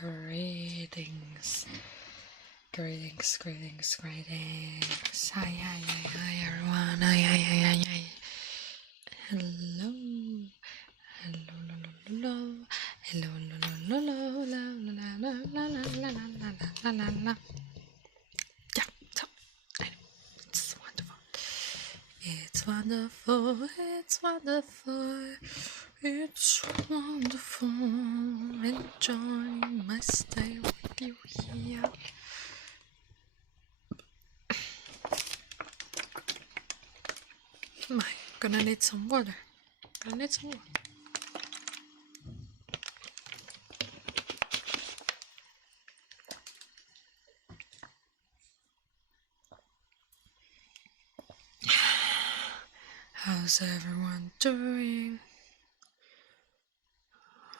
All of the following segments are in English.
Greetings. Hi everyone. Hi. Hello. Yeah, so it's wonderful. It's wonderful. Enjoying my stay with you here. Gonna need some water. How's everyone doing?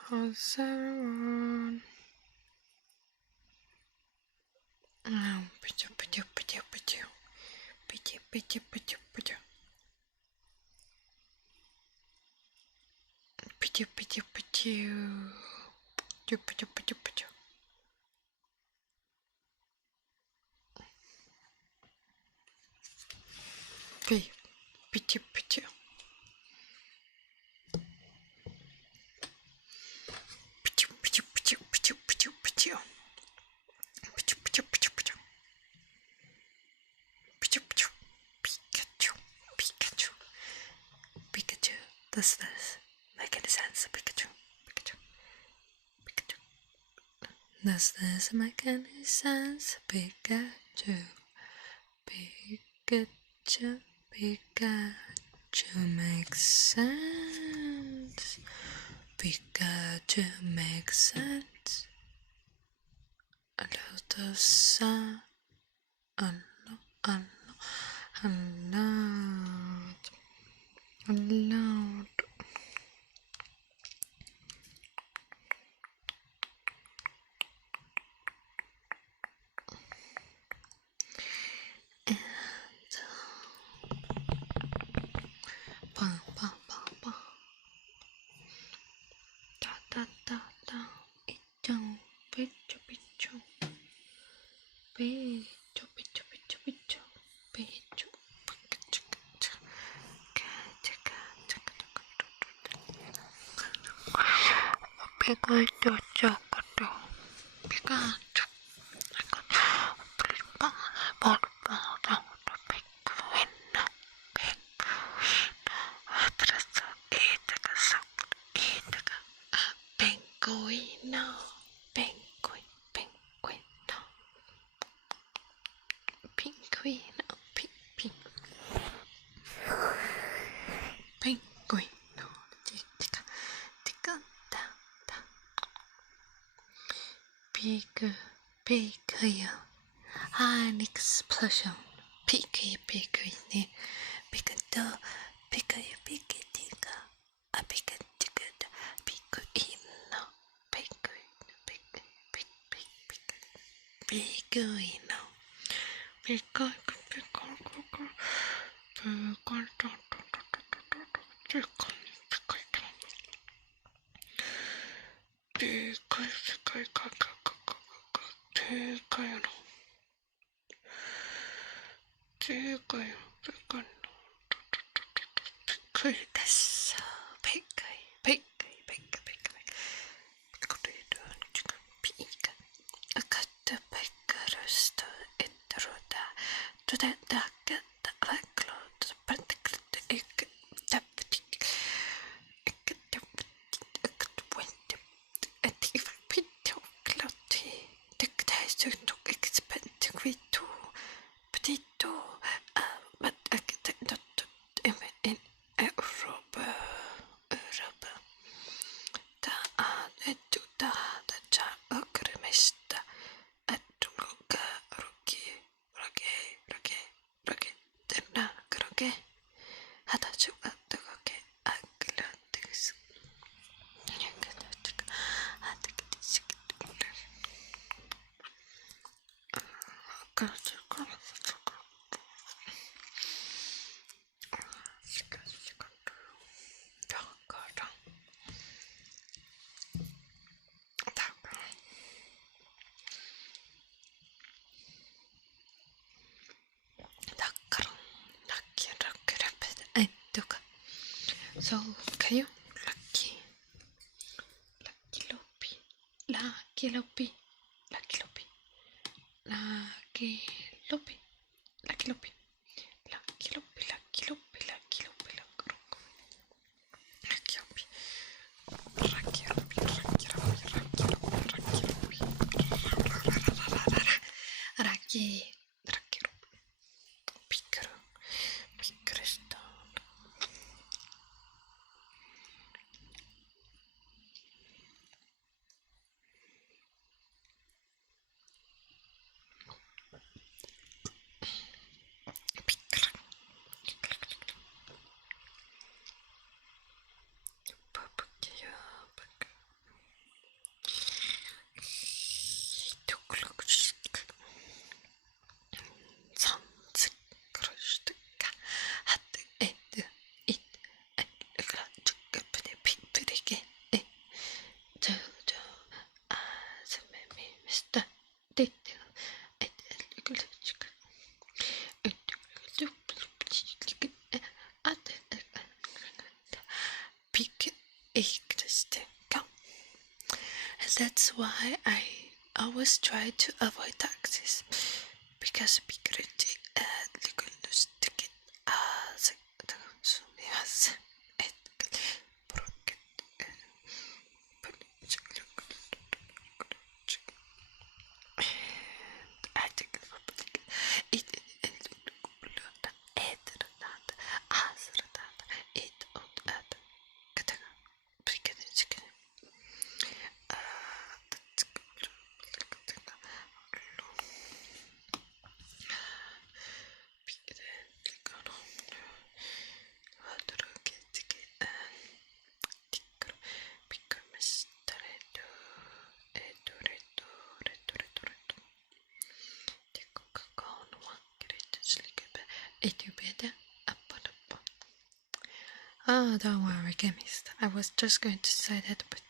How's everyone? Pichu. Pichu. Pikachu. Does this make any sense? Pikachu. Does this make any sense? Pikachu makes sense. Pikachu makes sense. A lot of sun. A lot. Pika, an explosion. Pika, Pika, a Pika, So, kayo, lucky Lopi, lucky Lopi, lucky Lopi, lucky Lopi, lucky Lopi, lucky Lopi, lucky Lopi, lucky Lopi, lucky piccolo, piccolo stone. That's why I always try to avoid taxis, because security Oh, don't worry, chemist. I was just going to say that, but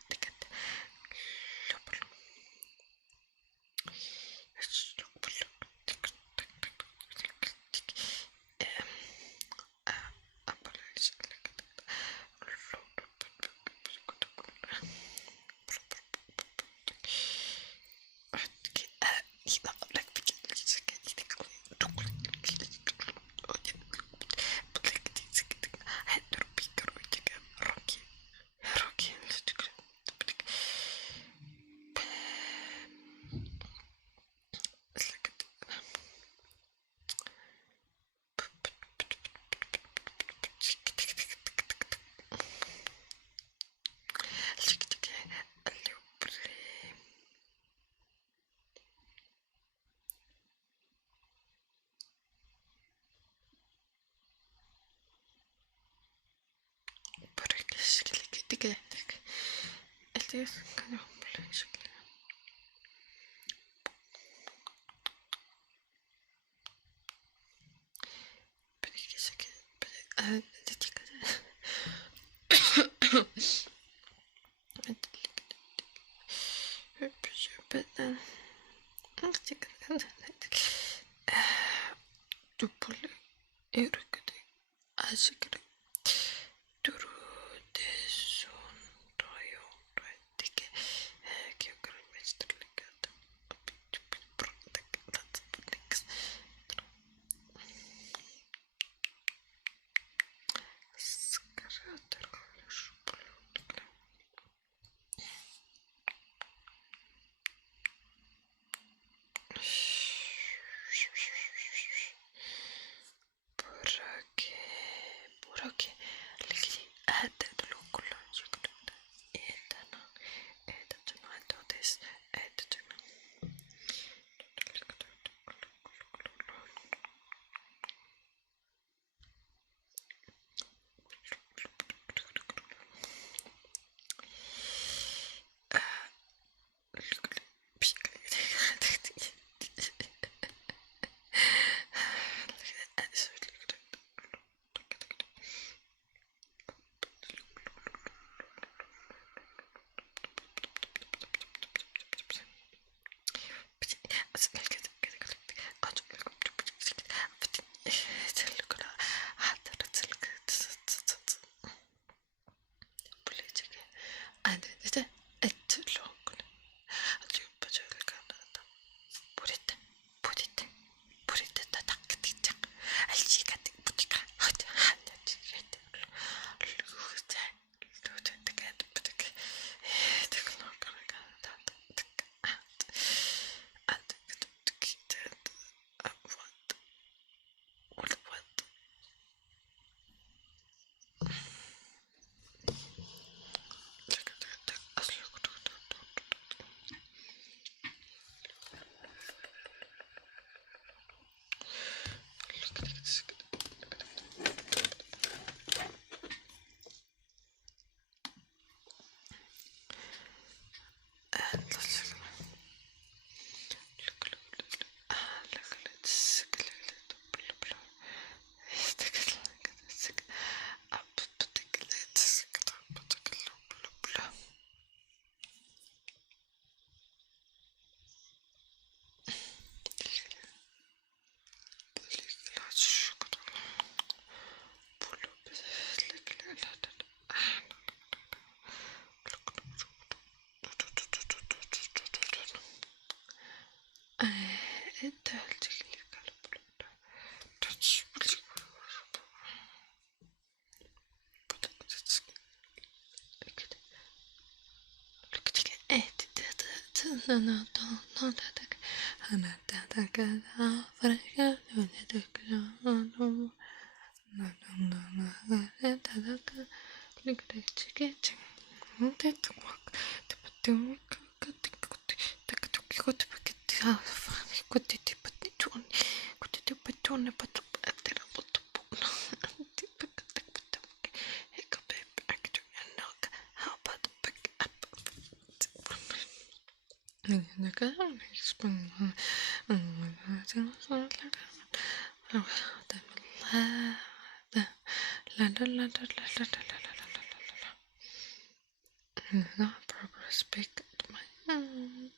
Progress big at my hand,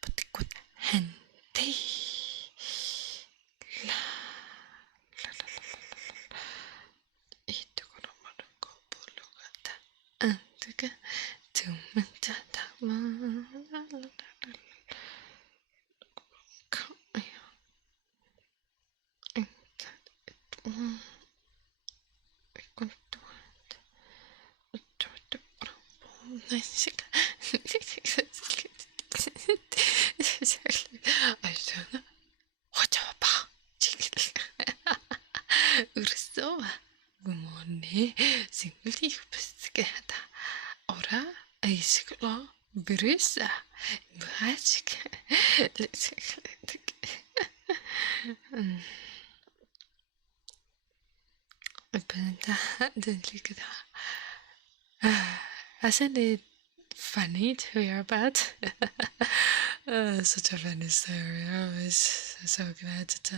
but good handy. La la la la la. Ito ko naman ang kapulugan. Antika, tumatama. La la la la. Urso, gumone, simply upsketa. Ora, isiklo, brusa, magic. Isn't it funny to hear about? Such a funny story. I was so glad to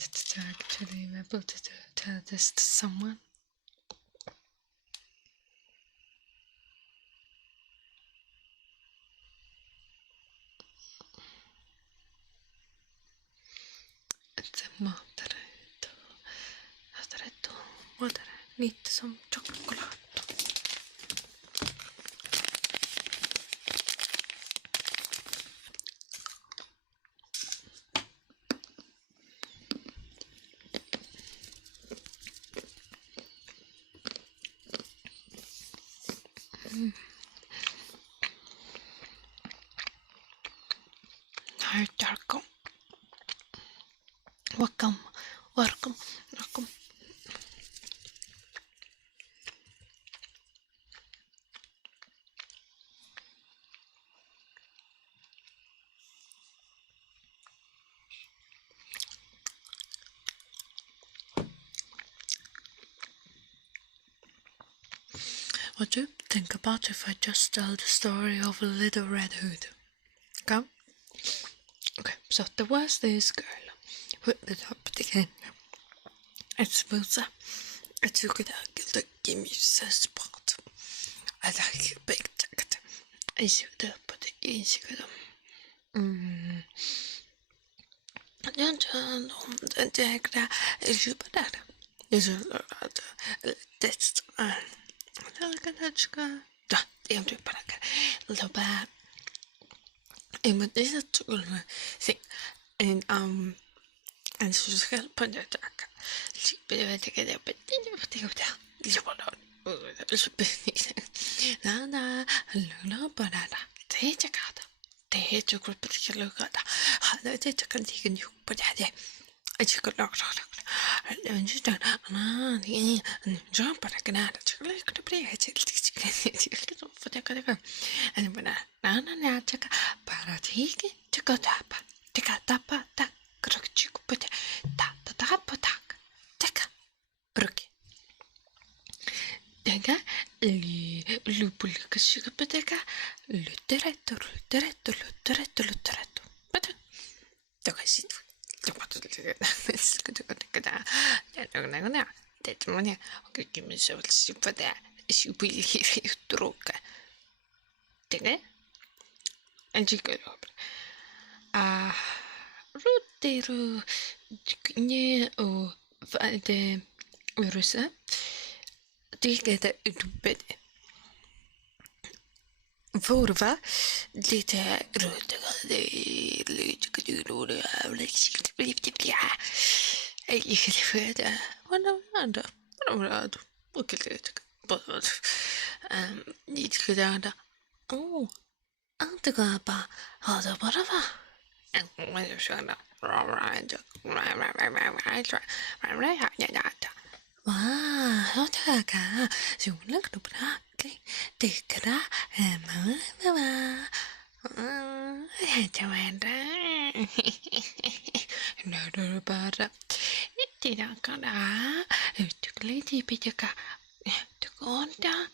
actually be able to tell this to someone. It's a moderate. Need some chocolate. Hi, Darko. Welcome. What do you think about if I just tell the story of a Little Red Hood? Okay, so there was this girl who ended up again. I suppose I took it out to give me a spot. I like a big jacket. I should have put it in. And she was helping the duck. She take it up, and she could open. Rutero nie o de Rusa. Digga utbede. Vorva lite rutiga lite kuduro like föda lite kudada. Oh, Antagaba, Hodabarava. And when you should know, wow, Hotaga, you look to Brackley, Dickra, and Mama. No, but it didn't come out. It took Lady Pitaka to go down.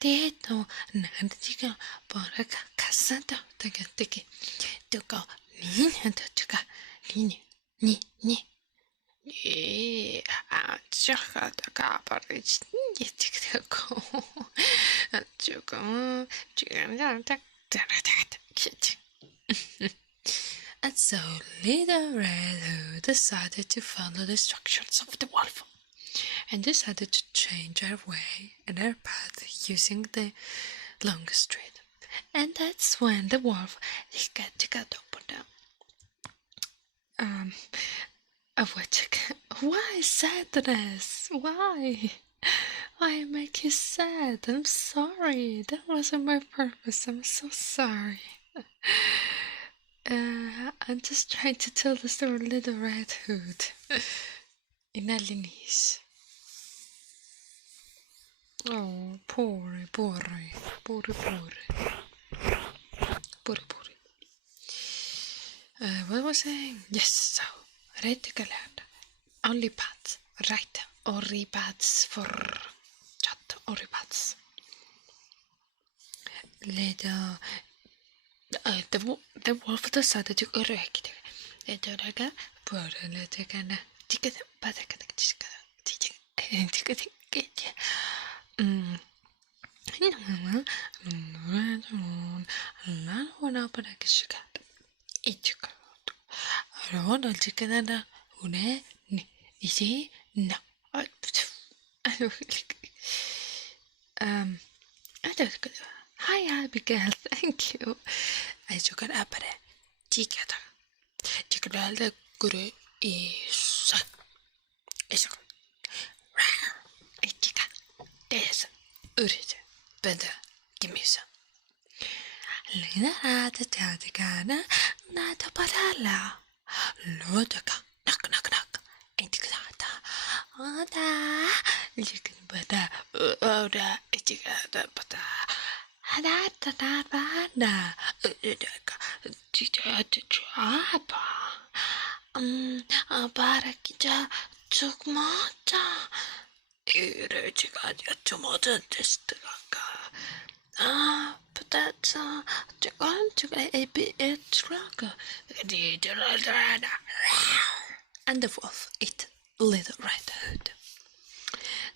Dear, no, Nandiga, Boraka, Cassandra, Tagatiki, to go, Nina, to go, Ni. Chaka, the copper, it's to go. To go, and so Little Red Hood decided to follow the instructions of the wolf and decided to change their way and their path using the longest street. And that's when the wolf got open down. Why sadness? Why? Why make you sad? I'm sorry. That wasn't my purpose. I'm so sorry. I'm just trying to tell the story of Little Red Hood in Alinese. Oh, poor. What was I saying? Yes, so rättikalärd. Only pads, right? Only pads for chat, only pads. Later, the wolf decided to correct it. The Hi Abigail, thank you. I took an apple. Ticket. Ticket guru is. Etika. Des. Urit. Beda. Gimisa. Lina rata tatikana. Nata parala. Lodaka. Knock. Etikata. Oda. Likin bada. Oda. Etikata bada. Bada. Barakija Chukmata Irechikaja Tumota Testaka. But that's going to be a bit stronger. And the wolf ate Little Red Hood.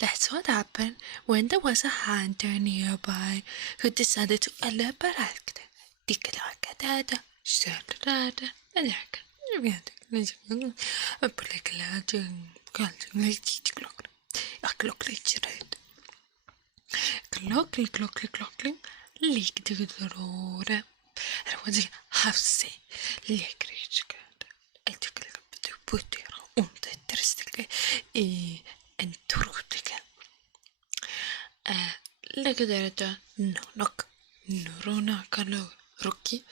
That's what happened when there was a hunter nearby who decided to elaborate. Klockling, likte råde. Det var en havse, lekriskade. Jag tycker att du putter ont etterstille i en trotige. Lägger det nok, norona kalo Rocky.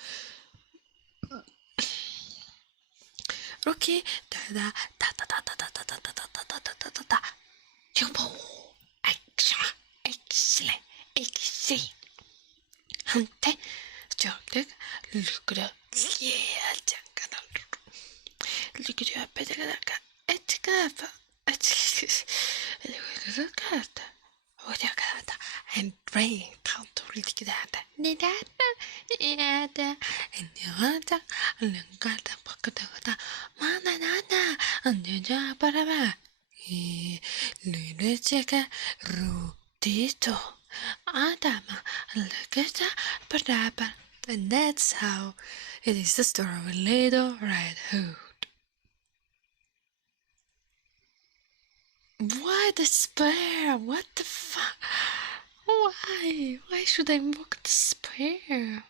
Rocky, da. Excellent. Hante, stjärnlig, lyckade, lyckade jag bättre ett kaffe, och jag kan ta en brain count och lite där. Ni där, en nöda, en gata pakata, manana, en nöda bara va. Lynecheka, rutito. Adama, Lagata, Padaba, and that's how it is the story of a Little Red Hood. Why despair? What the fuck? Why? Why should I invoke despair?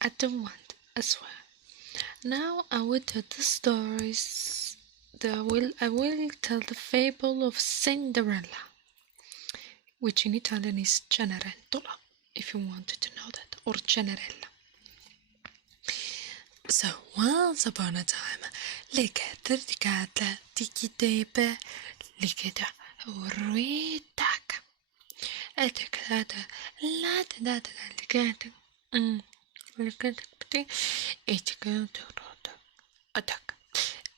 I don't want, I swear. Now I will tell the stories I will tell the fable of Cinderella, which in Italian is Cenerentola, if you wanted to know that, or Cenerella. So once upon a time, ligger digate digitepe ligger uritaka. Etikade ladada ligger ligger etikade attack.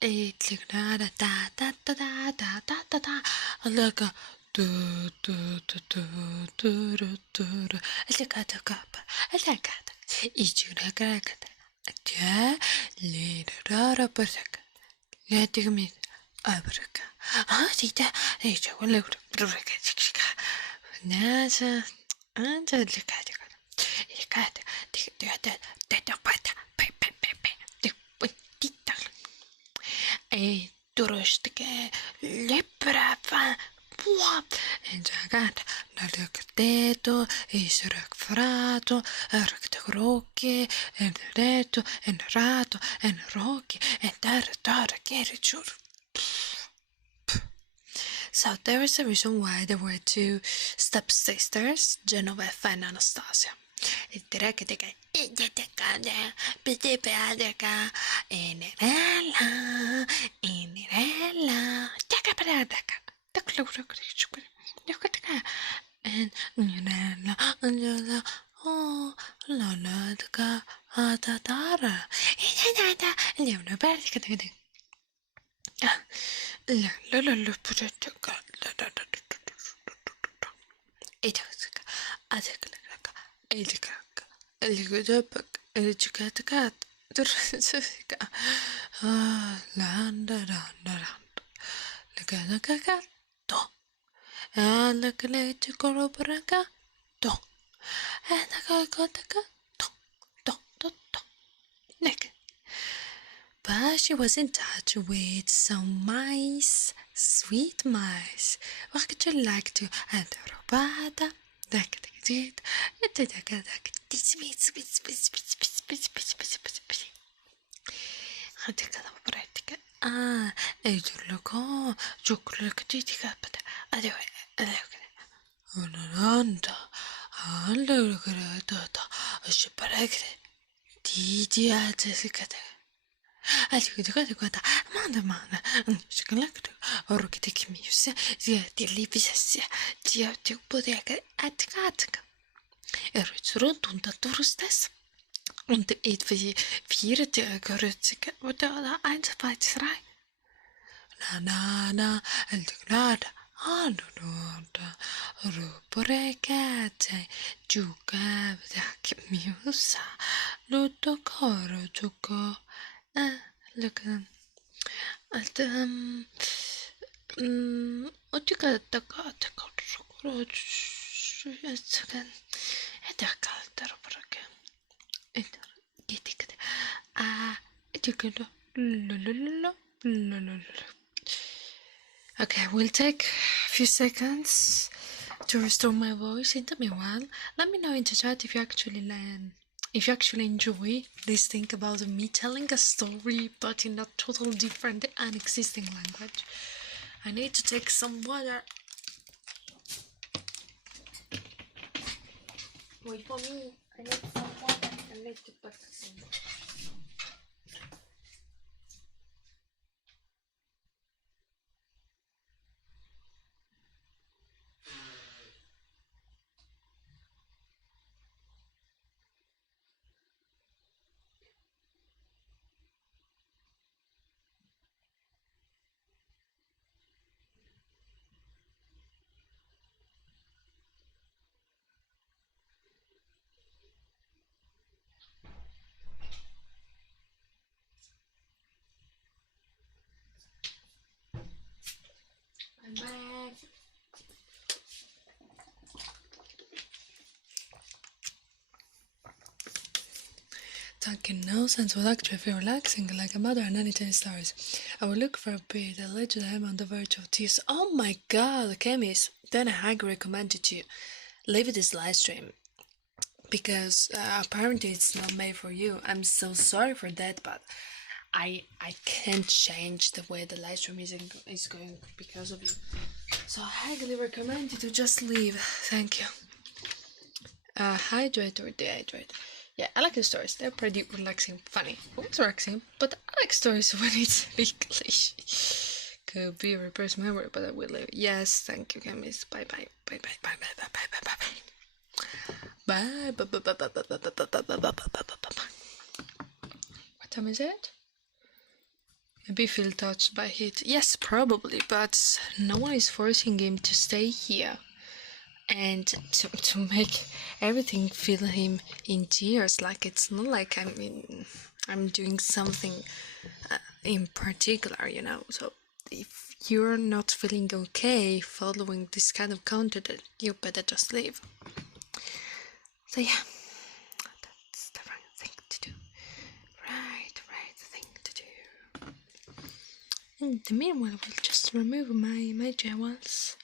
It's like da da da da da da da da da like a do do do do do do do. It's like a cup. It's like a. It's like a. Yeah, little Abraca. Let me Abraca. Ah, see that? It's a little Abraca. Nasa, and the cat. The cat, the durustike leprapa puap en jagat nalekteto israk frato raktagroke en reto en rato en roki en dar kerichur. So there is a reason why there were two stepsisters, Genoveva and Anastasia. And Angela, oh, Lana, the car, Atara, but she was in touch with some mice, sweet mice. What would you like to robada? Ah, loco, chocolate, Unanda, Alugata, a shipwrecked. Didi at the as you got Manda, she collected or take music, the libis, the Bodega at Katka. A rich road on the tourists. Und etwa 4 Gerützige oder 1 right. Na, and glad. Allora, ruporecate, giuca, musa, lutto coro, giuco, look at Otika coro, it's again, and a calder again. Okay, we'll take a few seconds to restore my voice. In the meanwhile, let me know in the chat if you actually enjoy listening about me telling a story but in a total different and existing language. I need to take some water. Wait for me. I need some water. I need to put some. I'm back. Dunkin' Nelson's was actually very relaxing, like a mother and any 10 stars. I will look for a bit. I let you I'm on the verge of tears. Oh my god, Chemis! Then I highly recommended you leave this live stream because apparently it's not made for you. I'm so sorry for that, but I can't change the way the Livestream is going because of you. So I highly recommend you to just leave. Thank you. Hydrate or dehydrate. Yeah, I like the stories. They're pretty relaxing, funny. Always relaxing, but I like stories when it's English. Could be a repressed memory, but I will live. Yes, thank you, Camis. Bye bye. Bye bye bye bye bye bye bye bye bye. Bye bye bye bye bye bye bye bye bye bye. What time is it? Maybe feel touched by heat. Yes, probably, but no one is forcing him to stay here. And to make everything feel him in tears. Like, it's not like I'm doing something in particular, you know. So if you're not feeling okay following this kind of content, then you better just leave. So yeah, that's the right thing to do. Right thing to do. In the meanwhile, we'll just remove my jewels.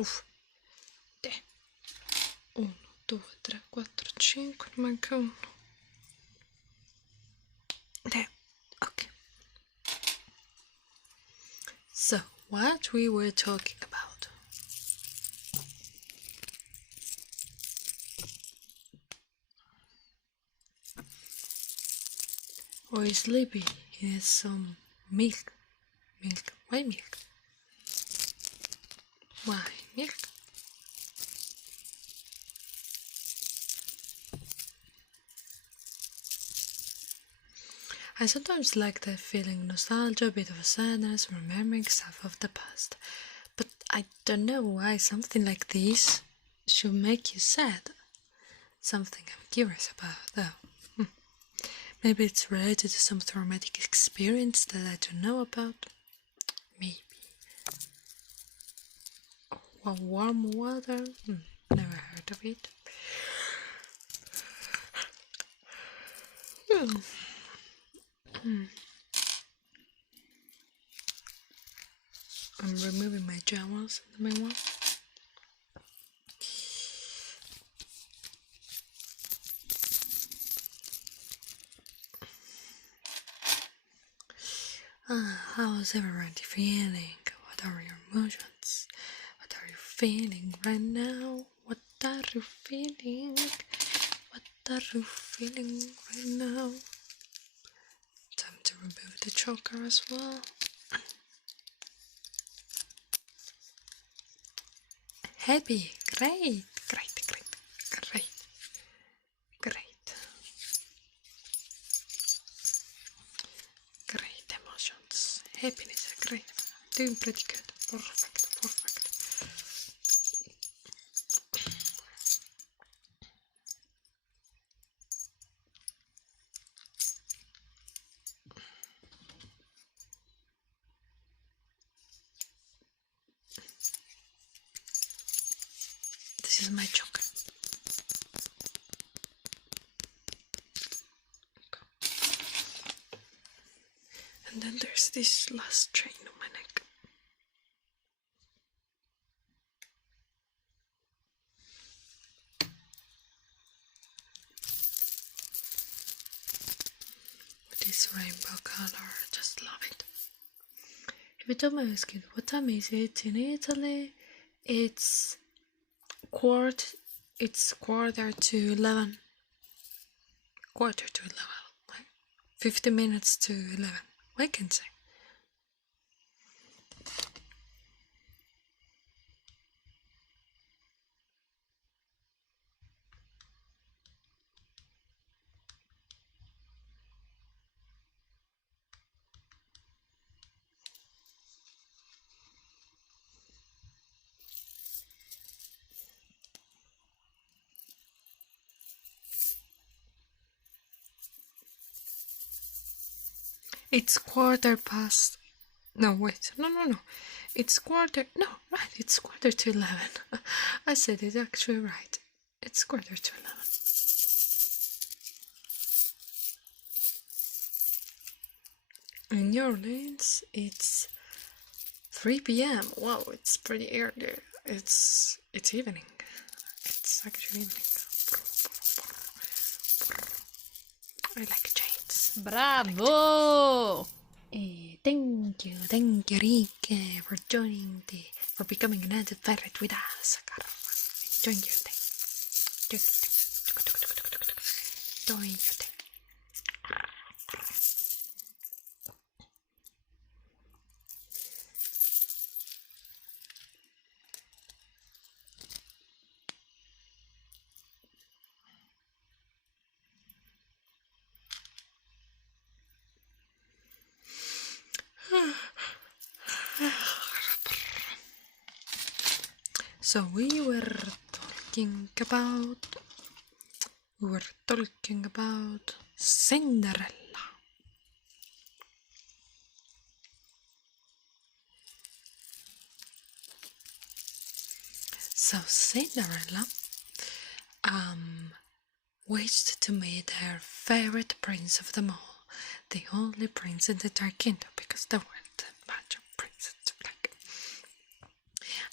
Uff. Te. 1, 2, 3, 4, 5, manca uno. There. Okay. So, what we were talking about. Oh, he's sleepy. He has some milk. Milk. Why milk? Why milk? I sometimes like that feeling, nostalgia, a bit of a sadness, remembering stuff of the past. But I don't know why something like this should make you sad. Something I'm curious about, though. Maybe it's related to some traumatic experience that I don't know about. Maybe. Oh, warm water? Never heard of it. I'm removing my jewels in the meanwhile. How's everyone feeling? What are your emotions? What are you feeling right now? What are you feeling? What are you feeling right now? Time to remove the choker as well. Happy, great. Great emotions. Happiness, great. Doing pretty good. Perfect. This is my choker. And then there's this last chain on my neck. With this rainbow color, just love it. If you don't mind asking, what time is it in Italy? It's quarter to 11. Quarter to 11. Like 50 minutes to 11. I can say. It's quarter past. No, wait. No. It's quarter. No, right. It's quarter to 11. I said it actually right. It's quarter to 11. In New Orleans, it's 3 p.m. Wow, it's pretty early. It's evening. It's actually evening. I like chains. Bravo! Thank you, Rike, for for becoming an added pirate with us. Enjoying your day. Doing your thing. So we were talking about Cinderella. So Cinderella wished to meet her favorite prince of them all, the only prince in the Dark Kingdom, because there weren't much of princes like.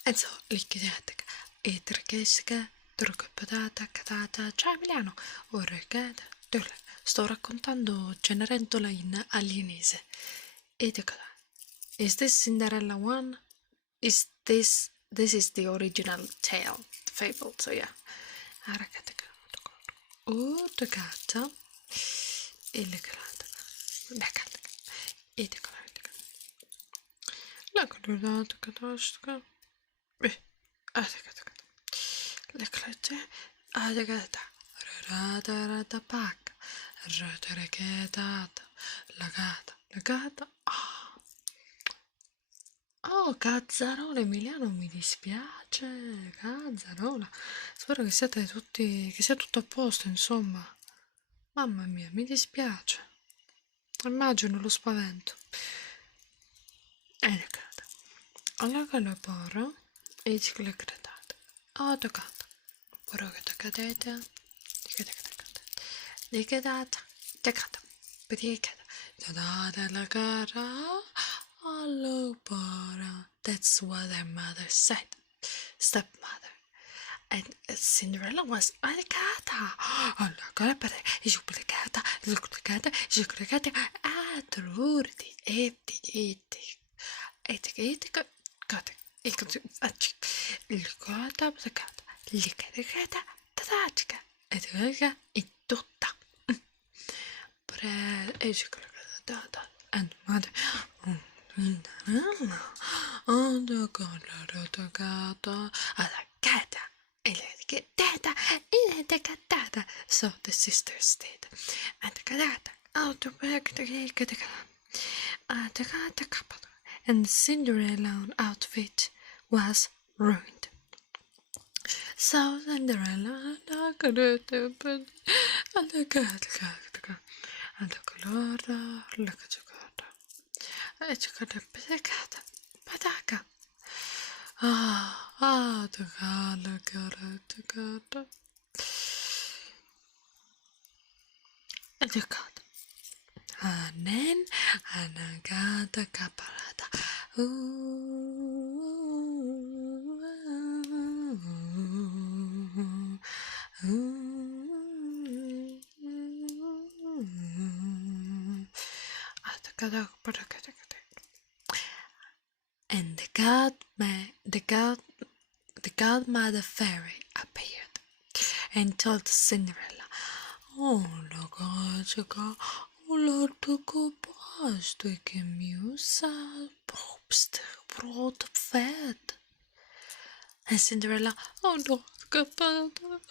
And so likidätك itrikeskä turkupatata Emiliano orecada tulla. Sto raccontando Cenerentola in alienese. Is this Cinderella one? Is this is the original tale, fable, so yeah. Utakata illikalata nakata itakalata lakalata katashka atakata lakalata adagata rada pak radaraketa lagata Oh, Cazzarola, Emiliano, mi dispiace, Cazzarola. Spero che siate tutti, che sia tutto a posto, insomma. Mamma mia, mi dispiace. Immagino lo spavento. Ed alla calapora e ci clicate. Oh, toccata. Però che toccate. Dicadata. Toccata. Pedicata. Dada la cara. Alopara. That's what her mother said. Stepmother. And Cinderella was allicata. Alla calapara. E ci clicata. Atrurti. Eti. Etica. Licata. Licata. Tatatica. Etica. E tutta. And mother. So the sisters did. And Cinderella's outfit was ruined. So Cinderella Anen anagata caparata. And the godmother fairy appeared and told Cinderella, "Oh, ragazzica, ho letto che basta che mi usa brot fett." And Cinderella, "Oh, no, capata, look,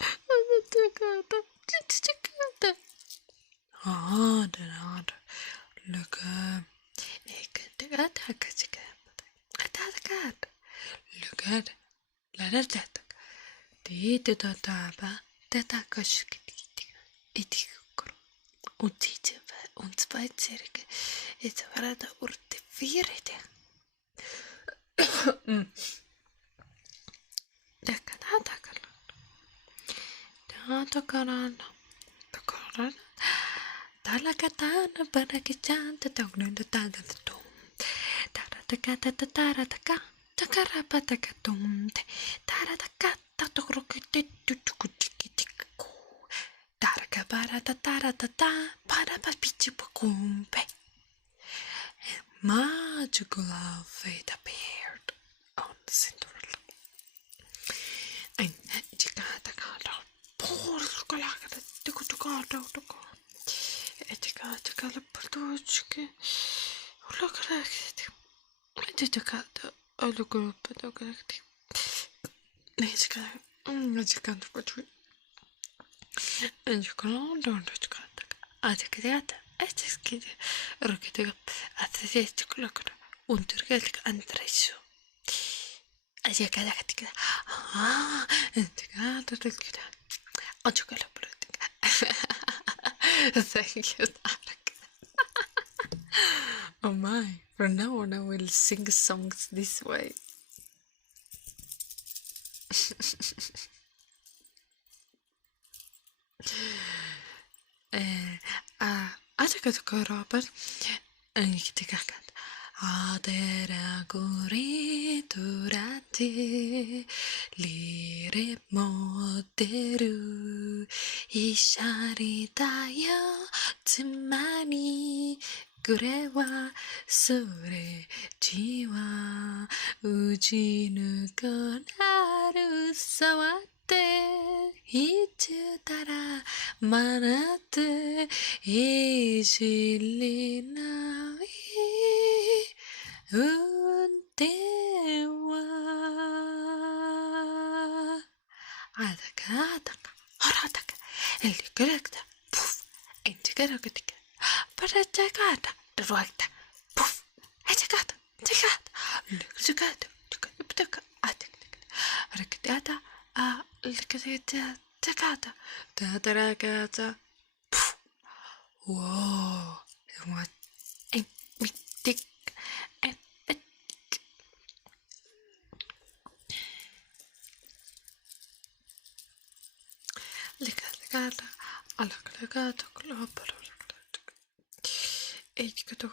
look at that. Dite taba, tata kashkiti, itikro, utite, und zweizerige, it varada urte viride. Talakatana Barakitanta Togna the Tadatum. Tarataka Takarapatakatum. Tarataka Tokrokitikutiku. Tarakabara Taratata Parapapichipacumpe. Magical fate appeared on Cinderella. And Chicatacata, poor Colacata, Tucutucato, Eticatacala Patuchke, look at it. Eticata, a look up at the collective. It's kind of what we. And you can don't cut. I take that. I just get a rocket at the look untergelk andresu. As you can get and the cat. Thank you, Alec. Oh my, from now on I will sing songs this way. I took a Robert and you take a cat. Adera gori durante lire moderu isharitayo tsumani gure wa sore ji wa uji nuko naru sawate ichutara manate ijili nawi undewa adakataka horataka elikaraka poof intikaraka paratakata directa poof etikata tikata likata tikata atikata rakata likata tikata tadarakata poof whoa what tik Legata, alakagata, global, eight got a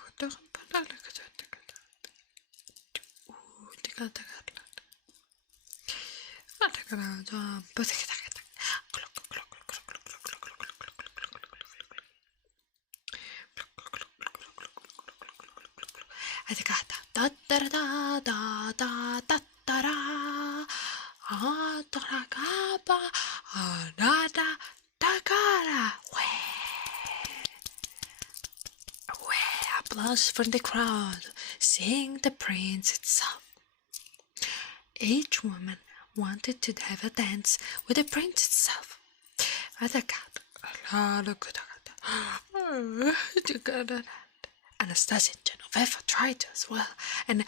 applause from the crowd, seeing the prince itself. Each woman wanted to have a dance with the prince itself. Anastasia and Genoveva tried as well, and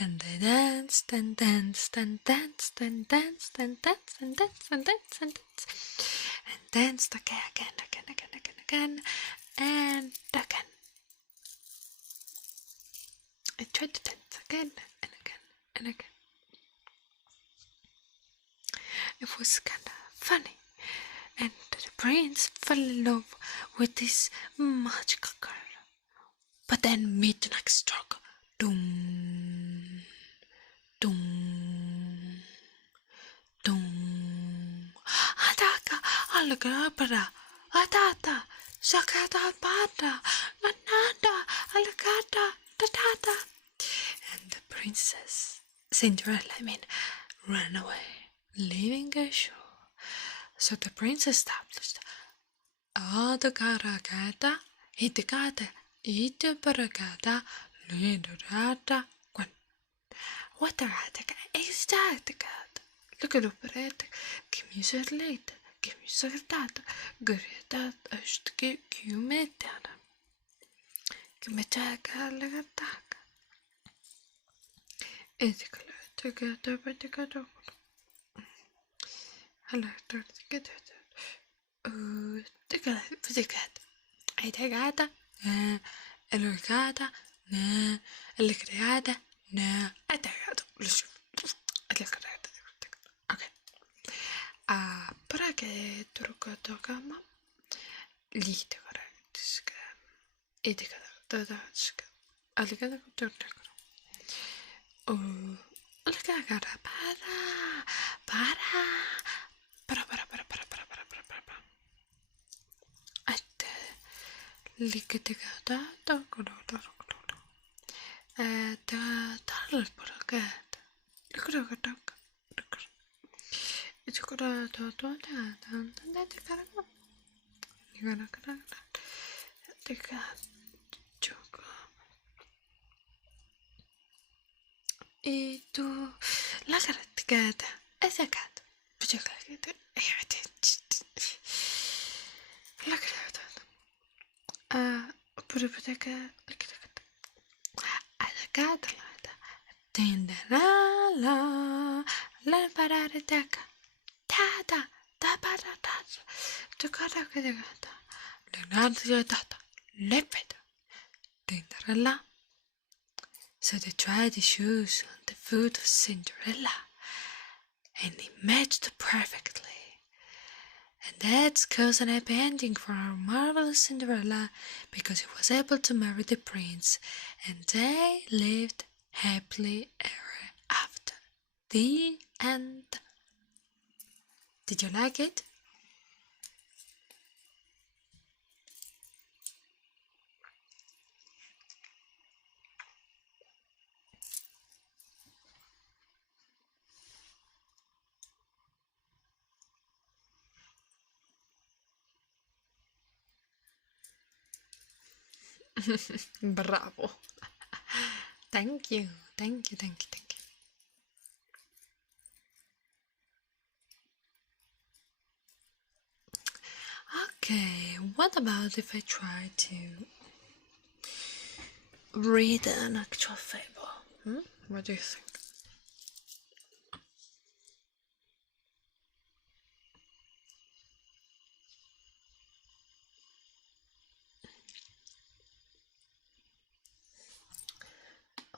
and they danced and danced and danced and danced and danced and danced and danced and danced and danced again and again. I tried to dance again and again and again. It was kind of funny, and the prince fell in love with this magical girl. But then midnight struck. Doom, doom, doom. Ataka, alagabara, atata, sakata bata, nanada, alagata, tatata. And the princess, Cinderella, ran away, leaving her shore. So the prince established Adakarakata, Itikata, Ita paragada, lidorata, quan. Watarata, extaticata. Look at operetta, kimuser late, kimuser data, gurita, ashke, kumetana. Kumetaka, lagataka. Etikala, together, but together. Hello, together. Together. I take out. Elegada, nah, elegada, nah, atagado. Okay. Para que truco tocama, lite correctiska. Itikada, dadaska. Aligada tortaco. Oh, elegada, para. At likitigada, tocoro. Tarl paragat. Look. It's got a e tu la caracata es a cat. La caracata. Put a cat. Tinderala, la paradaka, tata, taparata, tukarakata, lenatata, lepet, Tinderella. So they tried the shoes on the foot of Cinderella, and they matched perfectly. And that's caused an happy ending for our marvelous Cinderella, because he was able to marry the prince, and they lived happily ever after. The end. Did you like it? Bravo. Thank you. Okay, what about if I try to read an actual fable? What do you think?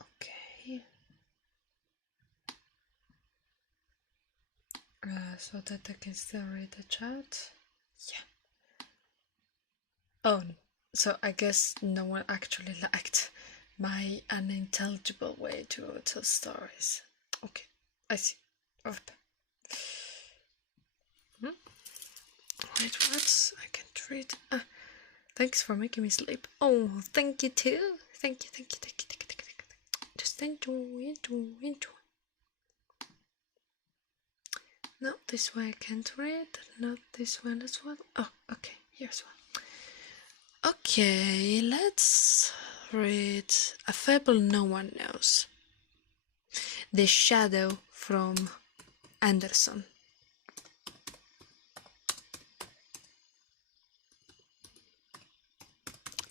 Okay. So that I can still read the chat? Yeah. Oh, no. So I guess no one actually liked my unintelligible way to tell stories. Okay, I see. Wait, what? I can't read. Thanks for making me sleep. Oh, thank you too. Thank you. Just enjoy. No, this way I can't read. Not this one as well. Oh, okay. Here's one. Okay, let's read a fable no one knows. The Shadow from Anderson.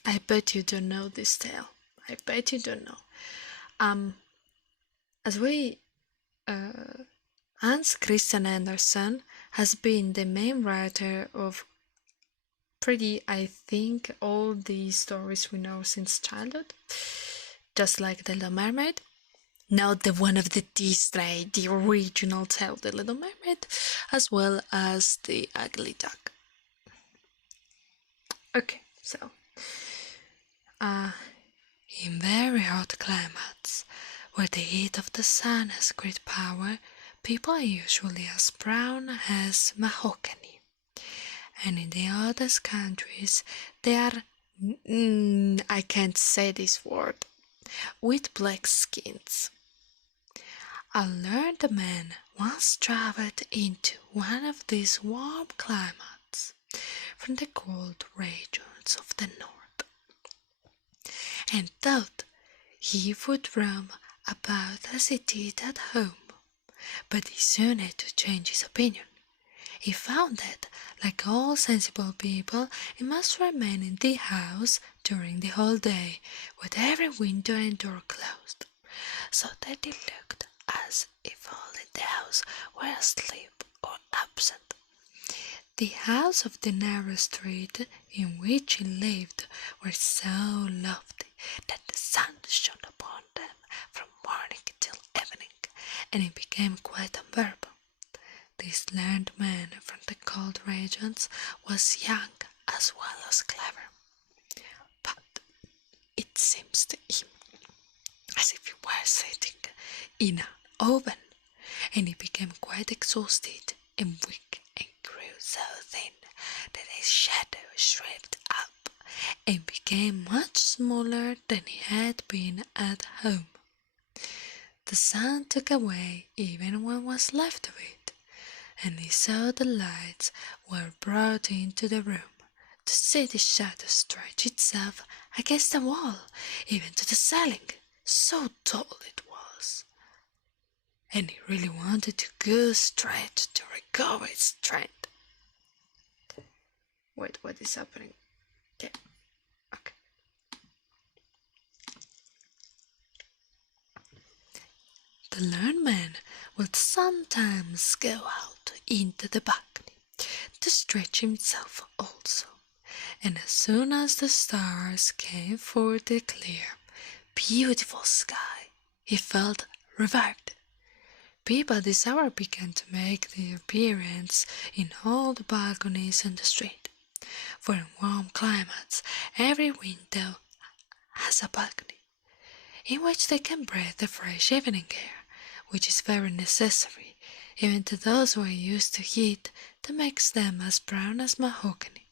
I bet you don't know this tale. I bet you don't know. As we Hans Christian Andersen has been the main writer of I think, all the stories we know since childhood. Just like The Little Mermaid. Not the one of the Disney, the original tale, The Little Mermaid, as well as The Ugly Duck. Okay, so in very hot climates, where the heat of the sun has great power, people are usually as brown as mahogany. And in the others countries, they are, I can't say this word, with black skins. A learned man once traveled into one of these warm climates from the cold regions of the north. and thought he would roam about as he did at home. But he soon had to change his opinion. He found that, like all sensible people, he must remain in the house during the whole day, with every window and door closed, so that it looked as if all in the house were asleep or absent. The houses of the narrow street in which he lived were so lofty that the sun shone upon them from morning till evening, and it became quite unbearable. This learned man from the cold regions was young as well as clever, but it seems to him as if he were sitting in an oven, and he became quite exhausted and weak and grew so thin that his shadow shriveled up and became much smaller than he had been at home. The sun took away even what was left of it, and he saw the lights were brought into the room to see the shadow stretch itself against the wall, even to the ceiling, so tall it was. And he really wanted to go straight to recover his strength. Wait, what is happening? Yeah, okay. The learned man would sometimes go out into the balcony to stretch himself also, and as soon as the stars came forth the clear, beautiful sky, he felt revived. People this hour began to make their appearance in all the balconies on the street, for in warm climates every window has a balcony, in which they can breathe the fresh evening air, which is very necessary even to those who are used to heat that makes them as brown as mahogany,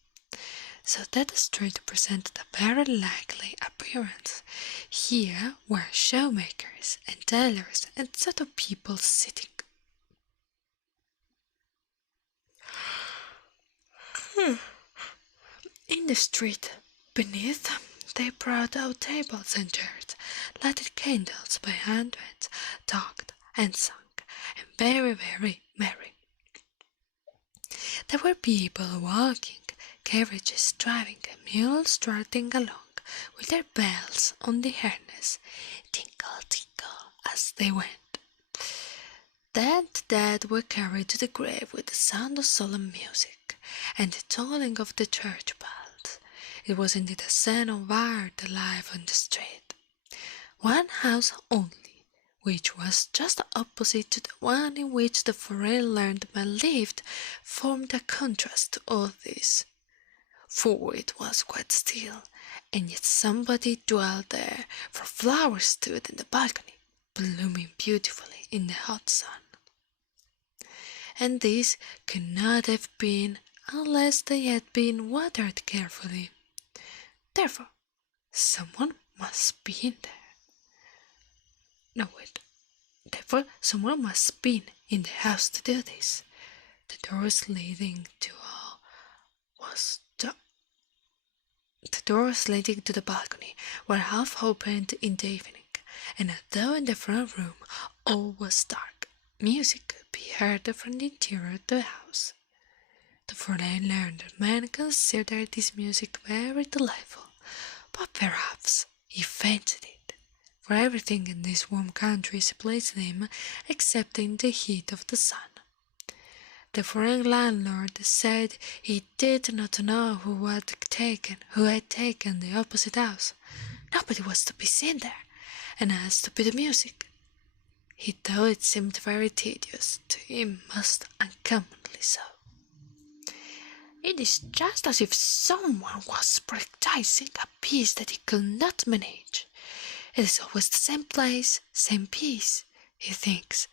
so that the street presented a very likely appearance. Here were showmakers and tailors and sort of people sitting. In the street beneath, they brought out tables and chairs, lighted candles by hundreds, talked and sung, and very merry. There were people walking, carriages driving, and mules trotting along with their bells on the harness, tinkle, tinkle, as they went. Then the dead were carried to the grave with the sound of solemn music and the tolling of the church bells. It was indeed a scene of wild life on the street. One house only, which was just opposite to the one in which the foreign learned man lived, formed a contrast to all this, for it was quite still, and yet somebody dwelt there, for flowers stood in the balcony, blooming beautifully in the hot sun. And this could not have been unless they had been watered carefully. Therefore, someone must be in there. Therefore, someone must be in the house to do this. The doors leading to the balcony were half opened in the evening, and although in the front room all was dark, music could be heard from the interior of the house. The foreign learned man considered this music very delightful, but perhaps he fancied it, for everything in this warm country pleased him excepting the heat of the sun. The foreign landlord said he did not know who had taken the opposite house. Nobody was to be seen there, and as to the music, he thought it seemed very tedious, to him most uncommonly so. It is just as if someone was practicing a piece that he could not manage. It is always the same place, same piece, he thinks.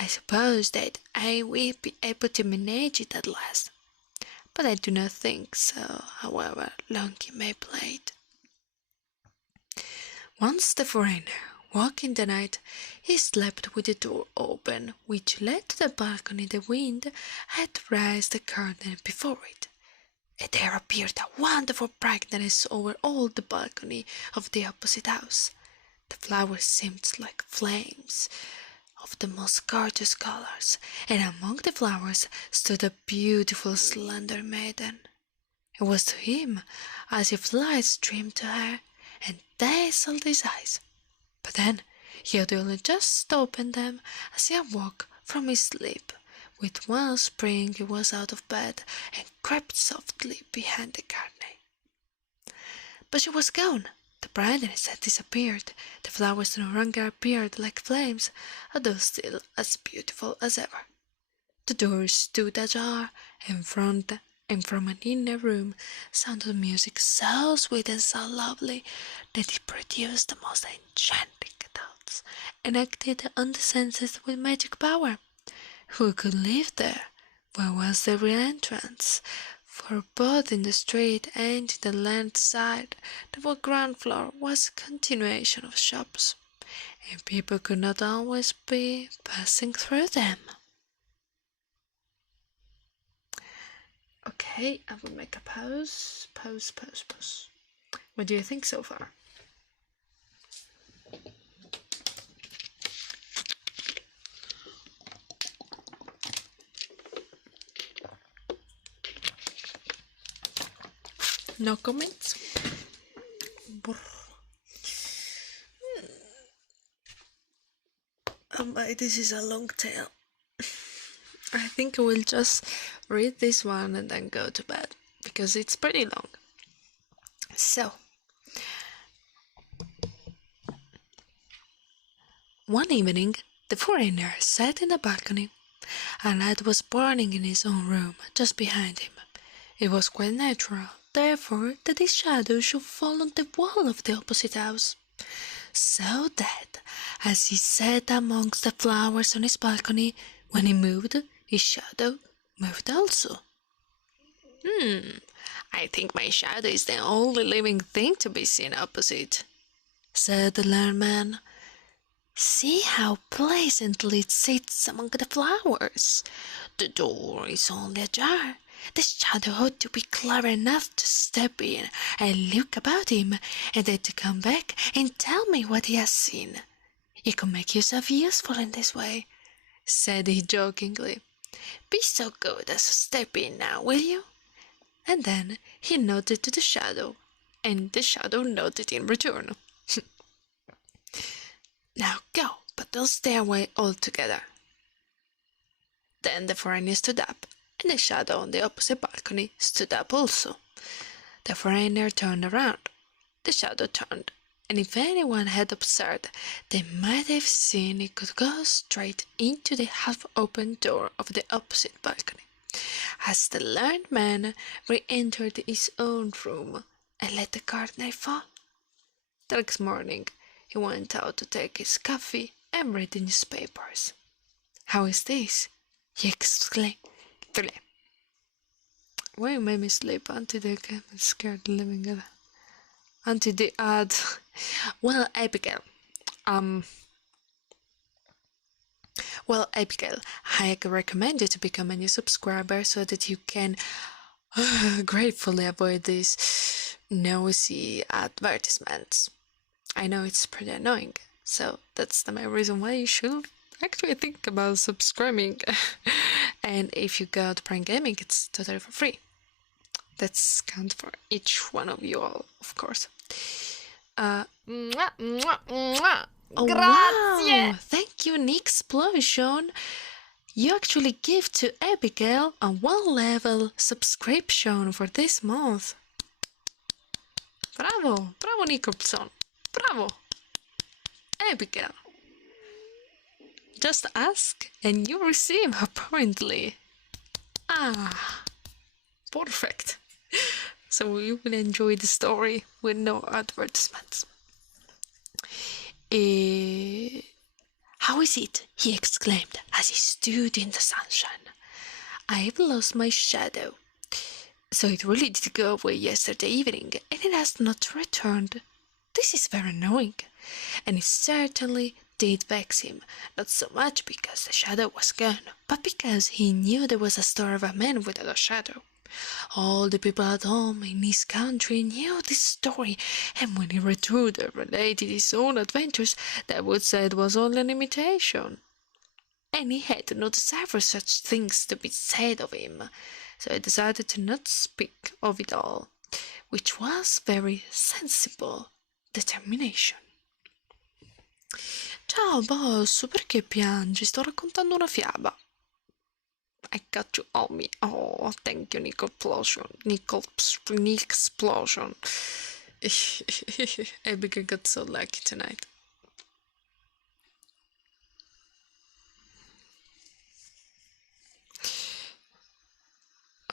I suppose that I will be able to manage it at last, but I do not think so, however long he may play it. Once the foreigner woke in the night, he slept with the door open, which led to the balcony. The wind had raised the curtain before it. and there appeared a wonderful brightness over all the balcony of the opposite house. The flowers seemed like flames of the most gorgeous colors, and among the flowers stood a beautiful slender maiden. It was to him as if light streamed to her and dazzled his eyes. But then he had only just opened them as he awoke from his sleep. With one spring he was out of bed and crept softly behind the curtain. But she was gone. The brightness had disappeared. The flowers no longer appeared like flames, although still as beautiful as ever. The door stood ajar, and from an inner room sounded music so sweet and so lovely that it produced the most enchanting thoughts and acted on the senses with magic power. Who could live there? Where was the real entrance? For both in the street and in the land side, the ground floor was a continuation of shops, and people could not always be passing through them. Okay, I will make a pause. Pause. What do you think so far? No comments? This is a long tale. I think I will just read this one and then go to bed, because it's pretty long. So, one evening, the foreigner sat in the balcony. A light was burning in his own room, just behind him. It was quite natural, therefore, that his shadow should fall on the wall of the opposite house, so that, as he sat amongst the flowers on his balcony, when he moved, his shadow moved also. I think my shadow is the only living thing to be seen opposite, said the learned man. See how pleasantly it sits among the flowers. The door is only ajar. The shadow ought to be clever enough to step in and look about him, and then to come back and tell me what he has seen. You can make yourself useful in this way, said he jokingly. Be so good as to step in now, will you? And then he nodded to the shadow, and the shadow nodded in return. Now go, but don't stay away altogether. Then the foreigner stood up, and the shadow on the opposite balcony stood up also. The foreigner turned around. The shadow turned, and if anyone had observed, they might have seen it could go straight into the half-open door of the opposite balcony, as the learned man re-entered his own room and let the curtain fall. The next morning, he went out to take his coffee and read the newspapers. How is this? He exclaimed. Why you made me sleep? Auntie Dick, I'm scared of living it. Auntie Dick, well, Abigail, I recommend you to become a new subscriber so that you can gratefully avoid these noisy advertisements. I know it's pretty annoying, so that's the main reason why you should actually think about subscribing. And if you go to Prime Gaming, it's totally for free. That's count for each one of you all, of course. Mwah, mwah, mwah. Oh, Grazie. wow! Thank you, Nick Explosion. You actually give to Abigail a 1-level subscription for this month. Bravo! Bravo, Nicholson! Bravo! Abigail! Just ask and you receive, apparently. Perfect. So you will enjoy the story with no advertisements. How is it? He exclaimed as he stood in the sunshine. I've lost my shadow. So it really did go away yesterday evening, and it has not returned. This is very annoying, and it certainly did vex him, not so much because the shadow was gone, but because he knew there was a story of a man without a shadow. All the people at home in his country knew this story, and when he returned and related his own adventures, they would say it was only an imitation. And he had no desire for such things to be said of him, so he decided to not speak of it all, which was very sensible determination. Ciao boss, perché piangi? Sto raccontando una fiaba. I got you on me. Oh, thank you, Nickel Explosion. Nickel Explosion. Abigail got so lucky tonight.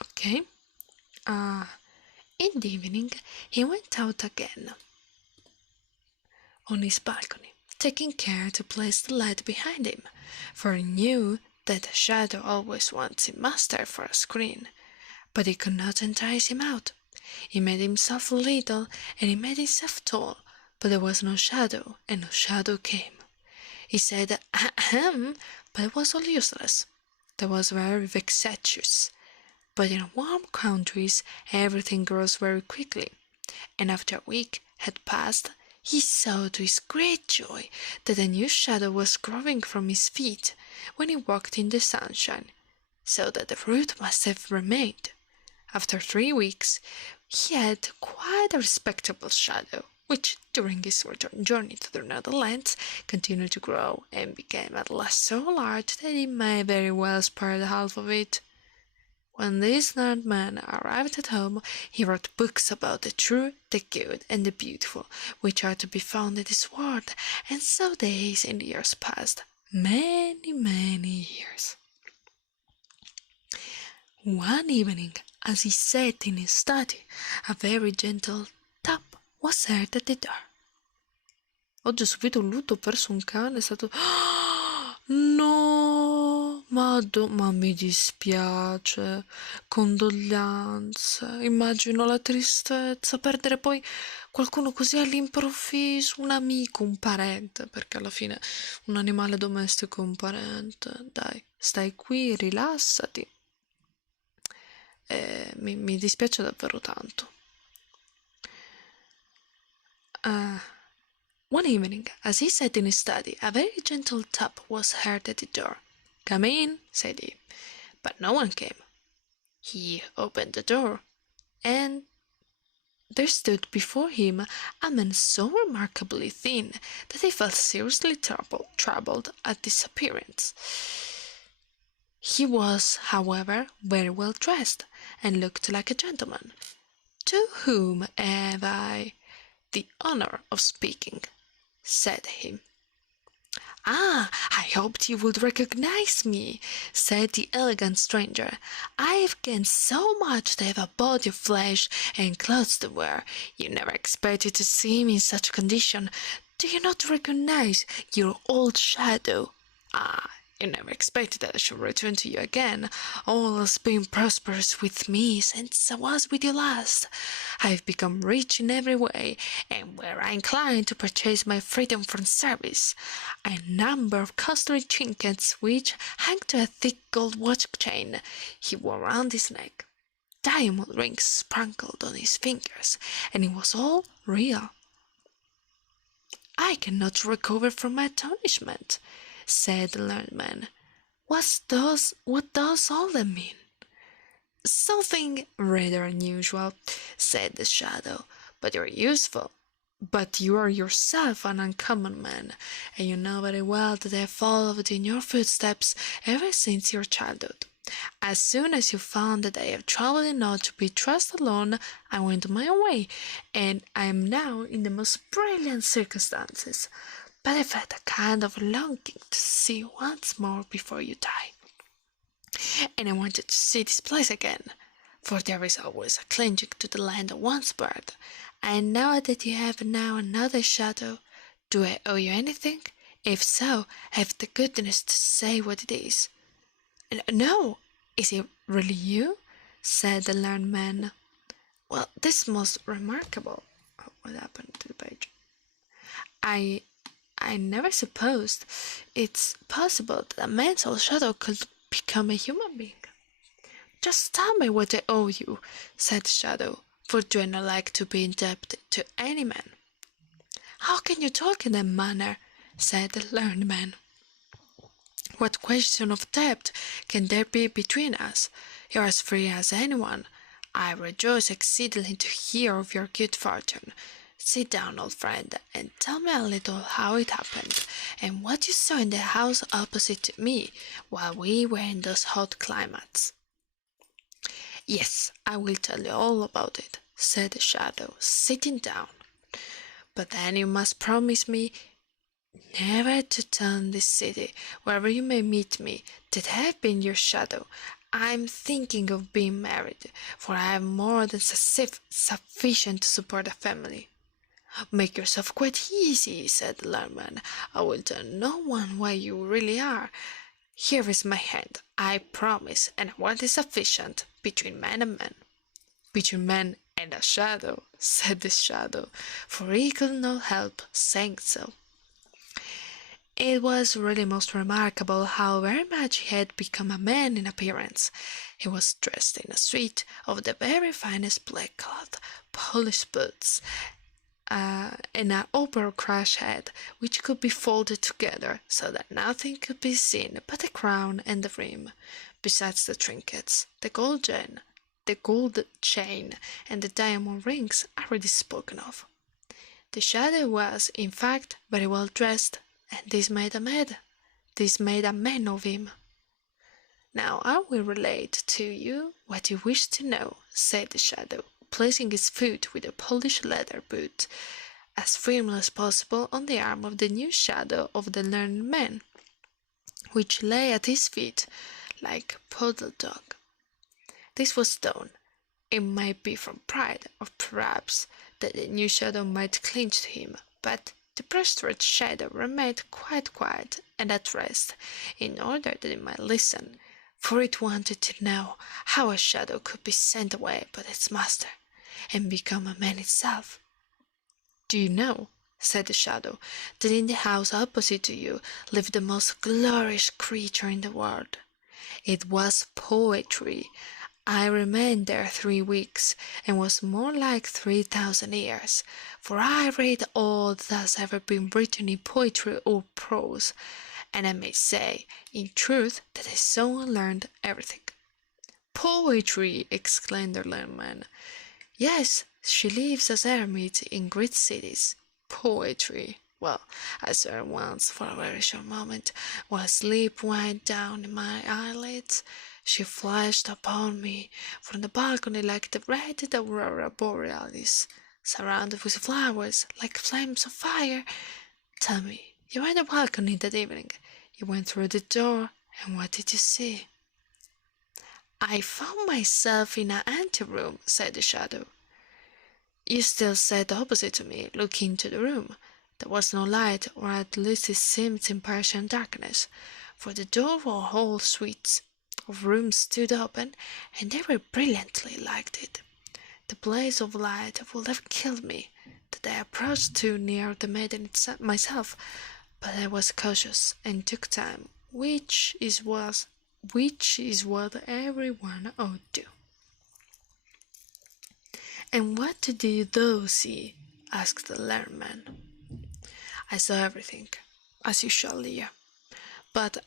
Okay. In the evening, he went out again on his balcony, taking care to place the light behind him, for he knew that a shadow always wants a master for a screen. But he could not entice him out. He made himself little, and he made himself tall, but there was no shadow, and no shadow came. He said, ahem, but it was all useless. That was very vexatious. But in warm countries, everything grows very quickly, and after a week had passed, he saw to his great joy that a new shadow was growing from his feet when he walked in the sunshine, so that the root must have remained. After 3 weeks, he had quite a respectable shadow, which, during his return journey to the Netherlands, continued to grow and became at last so large that he may very well spare the half of it. When this learned man arrived at home, he wrote books about the true, the good, and the beautiful, which are to be found in this world, and so days and years passed, many, many years. One evening, as he sat in his study, a very gentle tap was heard at the door. Oggi ho subito un lutto, ho perso un cane, è stato... No, ma mi dispiace, condoglianze, immagino la tristezza, perdere poi qualcuno così all'improvviso, un amico, un parente, perché alla fine un animale domestico è un parente. Dai, stai qui, rilassati. Mi dispiace davvero tanto. One evening, as he sat in his study, a very gentle tap was heard at the door. "Come in," said he, but no one came. He opened the door, and there stood before him a man so remarkably thin that he felt seriously troubled at this appearance. He was, however, very well dressed, and looked like a gentleman. "To whom have I the honor of speaking?" said he. "Ah, I hoped you would recognize me," said the elegant stranger. "I've gained so much to have a body of flesh and clothes to wear. You never expected to see me in such condition. Do you not recognize your old shadow? Ah, you never expected that I should return to you again. All has been prosperous with me since I was with you last. I've become rich in every way, and were I inclined to purchase my freedom from service, a number of costly trinkets which hung to a thick gold watch chain he wore round his neck. Diamond rings sparkled on his fingers, and it was all real. I cannot recover from my astonishment," said the learned man. What does all that mean?" "Something rather unusual," said the shadow, "but you are yourself an uncommon man, and you know very well that I have followed in your footsteps ever since your childhood. As soon as you found that I have travelled enough to be trusted alone, I went my own way, and I am now in the most brilliant circumstances. But I've had a kind of longing to see you once more before you die, and I wanted to see this place again, for there is always a clinging to the land of one's birth. And now that you have now another shadow, do I owe you anything? If so, have the goodness to say what it is." "No, is it really you?" said the learned man. "Well, this is most remarkable." What happened to the page? I never supposed it's possible that a mental shadow could become a human being." Just tell me what I owe you, said the shadow, for do not like to be in debt to any man. How can you talk in that manner, said the learned man. What question of debt can there be between us? You are as free as anyone. I rejoice exceedingly to hear of your good fortune. Sit down, old friend, and tell me a little how it happened, and what you saw in the house opposite to me while we were in those hot climates. Yes, I will tell you all about it, said the shadow, sitting down. But then you must promise me never to tell in this city, wherever you may meet me, that I have been your shadow. I am thinking of being married, for I have more than sufficient to support a family. Make yourself quite easy, said the learned man. I will tell no one where you really are. Here is my hand. I promise, and a word is sufficient between man and man. Between man and a shadow, said the shadow, for he could not help saying so. It was really most remarkable how very much he had become a man in appearance. He was dressed in a suit of the very finest black cloth, polished boots, and an upper crash hat which could be folded together so that nothing could be seen but the crown and the rim, besides the trinkets, the gold chain, and the diamond rings already spoken of. The shadow was, in fact, very well dressed, and this made a man of him. Now I will relate to you what you wish to know, said the shadow, placing his foot with a polished leather boot as firmly as possible on the arm of the new shadow of the learned man, which lay at his feet like a puddle dog. This was done, it might be from pride, or perhaps that the new shadow might cling to him, but the prostrate shadow remained quite quiet and at rest, in order that it might listen, for it wanted to know how a shadow could be sent away by its master, and become a man itself. Do you know, said the shadow, that in the house opposite to you lived the most glorious creature in the world? It was poetry. I remained there 3 weeks, and was more like 3,000 years, for I read all that has ever been written in poetry or prose, and I may say, in truth, that I saw and learned everything. Poetry! Exclaimed the learned man. Yes, she lives as eremit in great cities. Poetry! Well, I saw her once for a very short moment, while sleep went down in my eyelids. She flashed upon me from the balcony like the red aurora borealis, surrounded with flowers like flames of fire. Tell me, you were on the balcony that evening. You went through the door, and what did you see? I found myself in an anteroom, said the shadow. You still sat opposite to me, looking into the room. There was no light, or at least it seemed in partial darkness, for the door of our whole suites of rooms stood open, and they were brilliantly lighted. The blaze of light would have killed me, that I approached too near the maiden myself, but I was cautious and took time, which is what everyone ought to. And what did you thou see? Asked the learned man. I saw everything, as you shall hear, but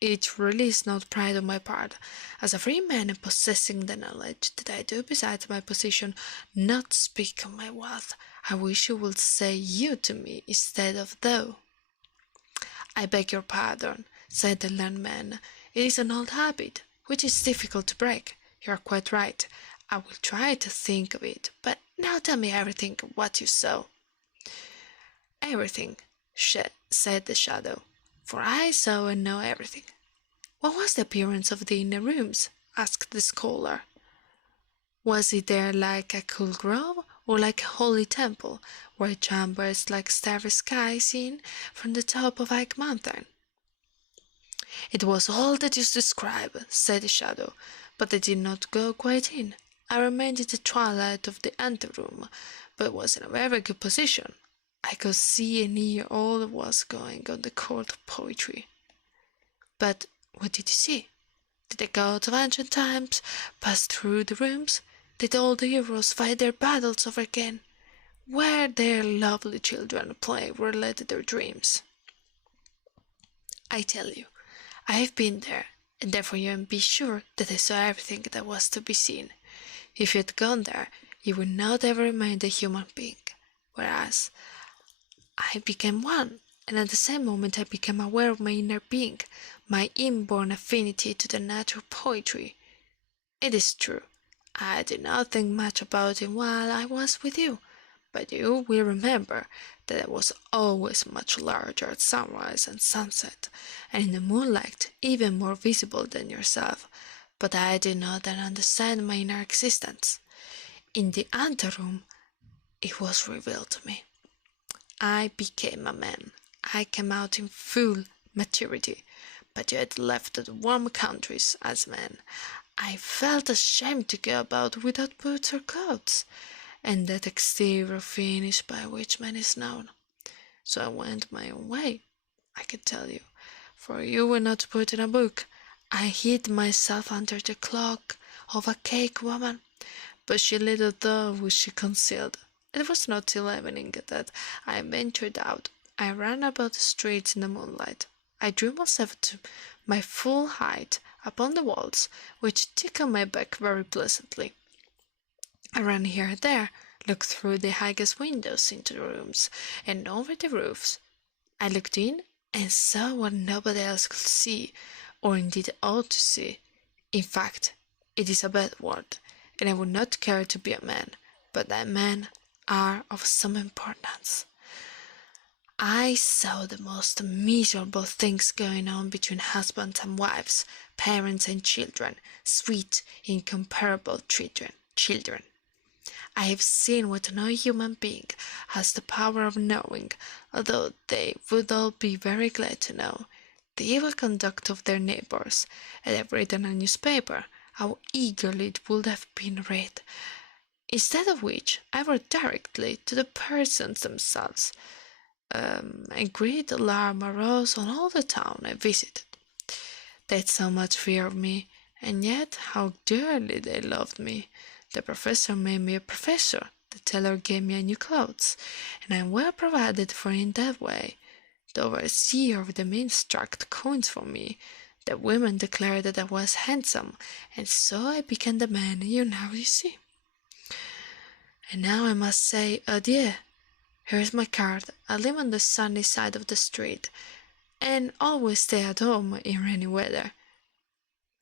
it really is not pride on my part, as a free man and possessing the knowledge that I do besides my position, not speak of my wealth. I wish you would say you to me instead of thou. I beg your pardon, said the learned man. It is an old habit, which is difficult to break. You are quite right. I will try to think of it, but now tell me everything what you saw. Everything, said the shadow, for I saw and know everything. What was the appearance of the inner rooms? Asked the scholar. Was it there like a cool grove, or like a holy temple, where chambers like starry sky seen from the top of Ike Mountain? It was all that you describe, said the shadow, but I did not go quite in. I remained in the twilight of the anteroom, but was in a very good position. I could see and hear all that was going on the court of poetry. But What did you see? Did they go to ancient times, pass through the rooms? Did all the heroes fight their battles over again? Where their lovely children play were led their dreams? I tell you, I have been there, and therefore you can be sure that I saw everything that was to be seen. If you had gone there, you would not ever remain a human being, whereas I became one, and at the same moment I became aware of my inner being, my inborn affinity to the natural poetry. It is true, I did not think much about it while I was with you, but you will remember that I was always much larger at sunrise and sunset, and in the moonlight even more visible than yourself, but I did not then understand my inner existence. In the anteroom it was revealed to me. I became a man. I came out in full maturity, but you had left the warm countries as men. I felt ashamed to go about without boots or clothes, and that exterior finish by which man is known. So I went my own way, I can tell you, for you were not put in a book. I hid myself under the cloak of a cake woman, but she little thought what she concealed. It was not till evening that I ventured out. I ran about the streets in the moonlight. I drew myself to my full height upon the walls, which tickled my back very pleasantly. I ran here and there, looked through the highest windows into the rooms, and over the roofs. I looked in and saw what nobody else could see, or indeed ought to see. In fact, it is a bad word, and I would not care to be a man, but that men are of some importance. I saw the most miserable things going on between husbands and wives, parents and children, sweet, incomparable children. I have seen what no human being has the power of knowing, although they would all be very glad to know, the evil conduct of their neighbours, and have read in a newspaper how eagerly it would have been read. Instead of which, I wrote directly to the persons themselves, and great alarm arose on all the town I visited. They had so much fear of me, and yet how dearly they loved me. The professor made me a professor, the tailor gave me new clothes, and I am well provided for in that way. The overseer of the mint struck coins for me. The women declared that I was handsome, and so I became the man you now see. And now I must say adieu. Here is my card. I live on the sunny side of the street, and always stay at home in rainy weather.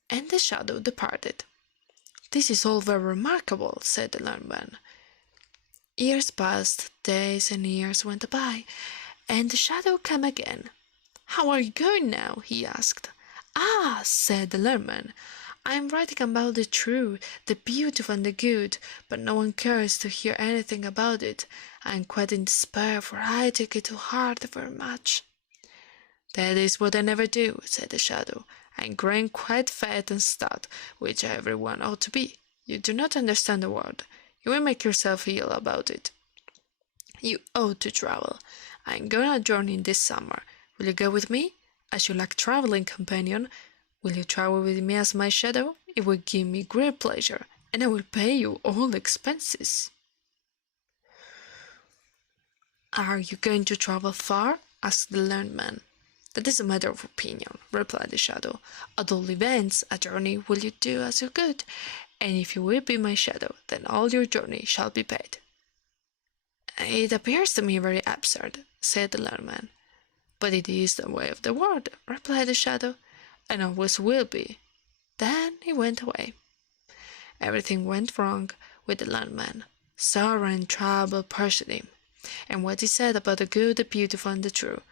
And the shadow departed. This is all very remarkable, said the learned man. Years passed, days and years went by, and the shadow came again. How are you going now? He asked. Ah, said the learned man, I am writing about the true, the beautiful and the good, but no one cares to hear anything about it. I am quite in despair, for I take it to heart very much. That is what I never do, said the shadow. I am growing quite fat and stout, which everyone ought to be. You do not understand the word. You will make yourself ill about it. You ought to travel. I am going on a journey this summer. Will you go with me? I should like travelling companion. Will you travel with me as my shadow? It will give me great pleasure, and I will pay you all expenses. Are you going to travel far? Asked the learned man. That is a matter of opinion, replied the shadow. At all events, a journey will you do as you could, and if you will be my shadow, then all your journey shall be paid. It appears to me very absurd, said the learned man. But it is the way of the world, replied the shadow, and always will be. Then he went away. Everything went wrong with the learned man. Sorrow and trouble pursued him, and what he said about the good, the beautiful, and the true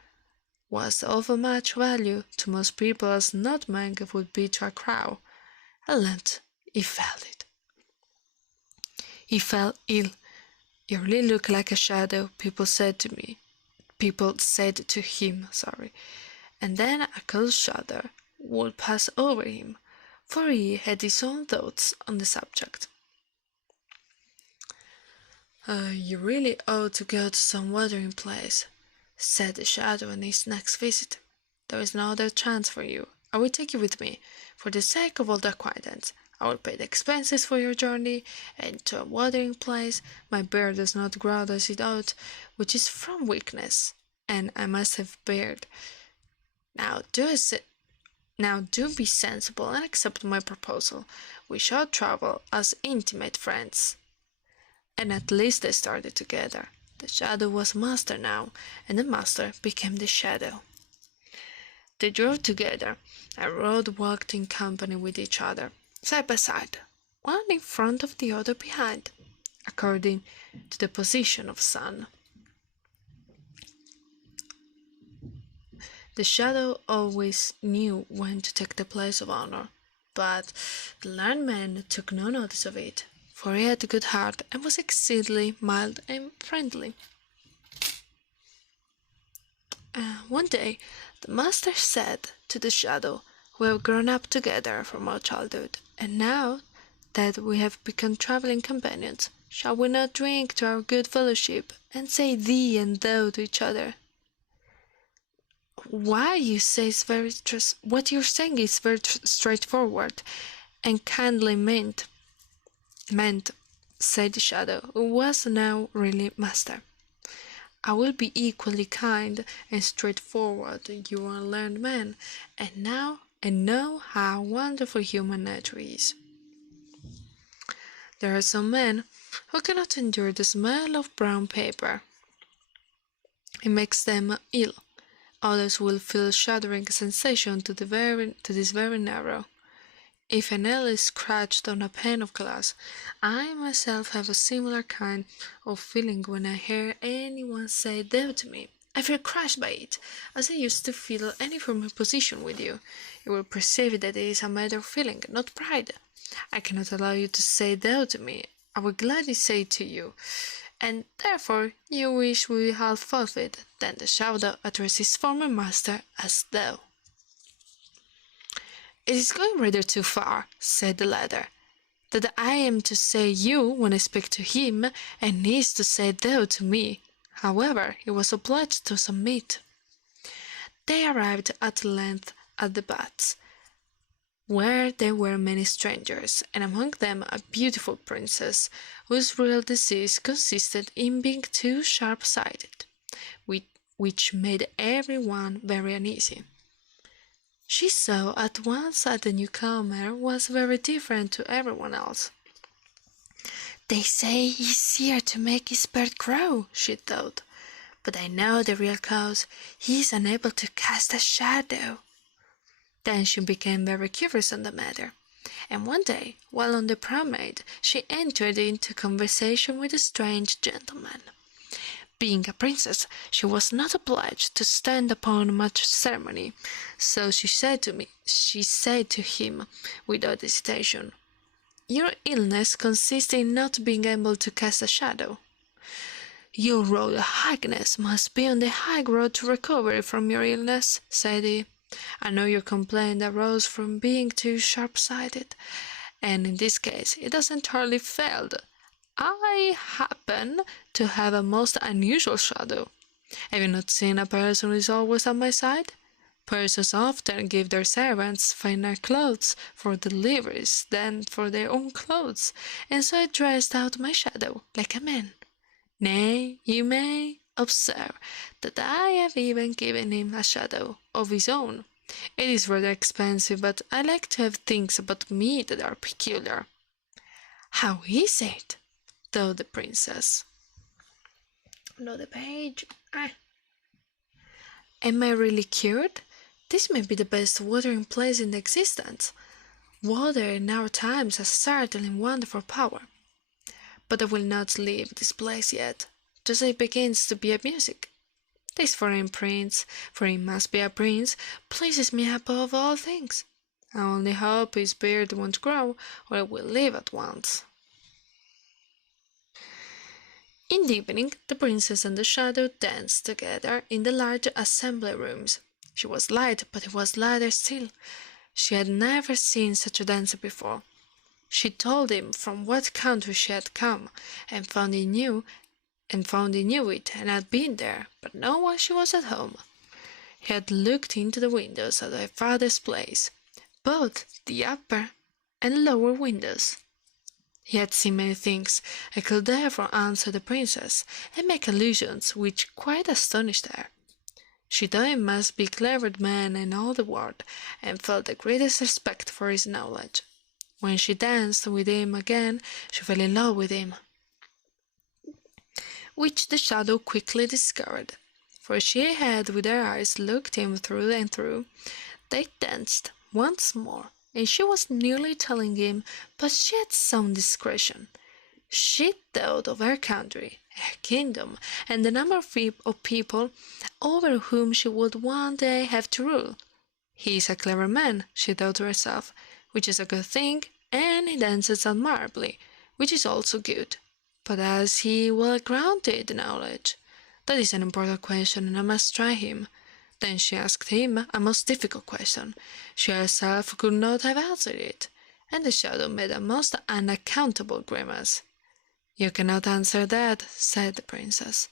was of much value to most people as nutmeg would be to a crow. At length he felt it. He fell ill. You really look like a shadow, people said to him, and then a cold shudder would pass over him, for he had his own thoughts on the subject. You really ought to go to some watering place, said the shadow on his next visit. There is no other chance for you. I will take you with me, for the sake of old acquaintance. I will pay the expenses for your journey, and to a watering place my beard does not grow as it ought, which is from weakness, and I must have beard. Now do be sensible and accept my proposal. We shall travel as intimate friends. And at least they started together. The shadow was master now, and the master became the shadow. They drove together, and rode walked in company with each other, side by side, one in front of the other behind, according to the position of sun. The shadow always knew when to take the place of honor, but the learned man took no notice of it, for he had a good heart and was exceedingly mild and friendly. One day the master said to the shadow, "We have grown up together from our childhood, and now that we have become travelling companions, shall we not drink to our good fellowship, and say thee and thou to each other?" What you're saying is very straightforward and kindly meant, said the shadow, who was now really master. I will be equally kind and straightforward. You are a learned man, and know how wonderful human nature is. There are some men who cannot endure the smell of brown paper. It makes them ill. Others will feel shuddering sensation to this very marrow. If a nail is scratched on a pane of glass, I myself have a similar kind of feeling when I hear anyone say thou to me. I feel crushed by it, as I used to feel any former position with you. You will perceive that it is a matter of feeling, not pride. I cannot allow you to say thou to me. I will gladly say to you, and therefore you wish we half forfeit. Then the shadow addressed his former master as thou. It is going rather too far, said the latter, that I am to say you when I speak to him, and he is to say thou to me. However, he was obliged to submit. They arrived at length at the baths, where there were many strangers, and among them a beautiful princess, whose real disease consisted in being too sharp-sighted, which made every one very uneasy. She saw at once that the newcomer was very different to everyone else. They say he's here to make his beard grow, she thought, but I know the real cause. He is unable to cast a shadow. Then she became very curious on the matter, and one day, while on the promenade, she entered into conversation with a strange gentleman. Being a princess, she was not obliged to stand upon much ceremony, so she said to him without hesitation, "Your illness consists in not being able to cast a shadow. Your royal highness must be on the high road to recovery from your illness," said he. "I know your complaint arose from being too sharp-sighted, and in this case it has entirely failed. I happen to have a most unusual shadow. Have you not seen a person who is always at my side? Persons often give their servants finer clothes for deliveries than for their own clothes, and so I dressed out my shadow like a man. Nay, you may observe that I have even given him a shadow of his own. It is rather expensive, but I like to have things about me that are peculiar." "How is it?" thought the princess. Another page. Am I really cured? This may be the best watering place in existence. Water in our times has certainly wonderful power. But I will not leave this place yet, just as it begins to be a music. This foreign prince, for he must be a prince, pleases me above all things. I only hope his beard won't grow, or I will leave at once. In the evening, the princess and the shadow danced together in the large assembly rooms. She was light, but it was lighter still. She had never seen such a dancer before. She told him from what country she had come, and found he knew it and had been there, but know why she was at home. He had looked into the windows of their father's place, both the upper and lower windows. He had seen many things, and could therefore answer the princess, and make allusions which quite astonished her. She thought he must be the cleverest man in all the world, and felt the greatest respect for his knowledge. When she danced with him again, she fell in love with him, which the shadow quickly discovered, for she had with her eyes looked him through and through. They danced once more, and she was nearly telling him, but she had some discretion. She thought of her country, her kingdom, and the number of people over whom she would one day have to rule. He is a clever man, she thought to herself, which is a good thing, and he dances admirably, which is also good. But has he well-grounded knowledge? That is an important question, and I must try him. Then she asked him a most difficult question. She herself could not have answered it, and the shadow made a most unaccountable grimace. "You cannot answer that," said the princess.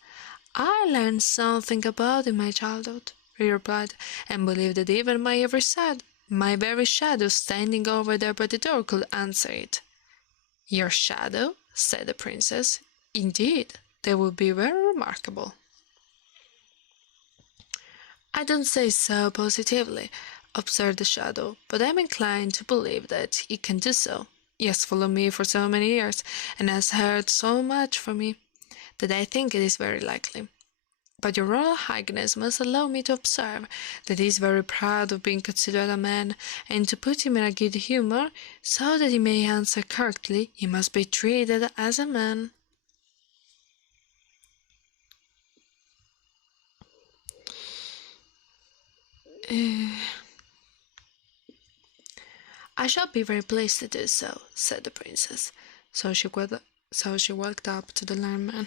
"I learned something about it in my childhood," he replied, "and believed that even my very shadow standing over there by the door could answer it." "Your shadow?" said the princess. "Indeed, that would be very remarkable." "I don't say so positively," observed the shadow, "but I am inclined to believe that he can do so. He has followed me for so many years, and has heard so much from me, that I think it is very likely. But your Royal Highness must allow me to observe that he is very proud of being considered a man, and to put him in a good humour, so that he may answer correctly, he must be treated as a man." "I shall be very pleased to do so," said the princess. So she walked up to the learned man.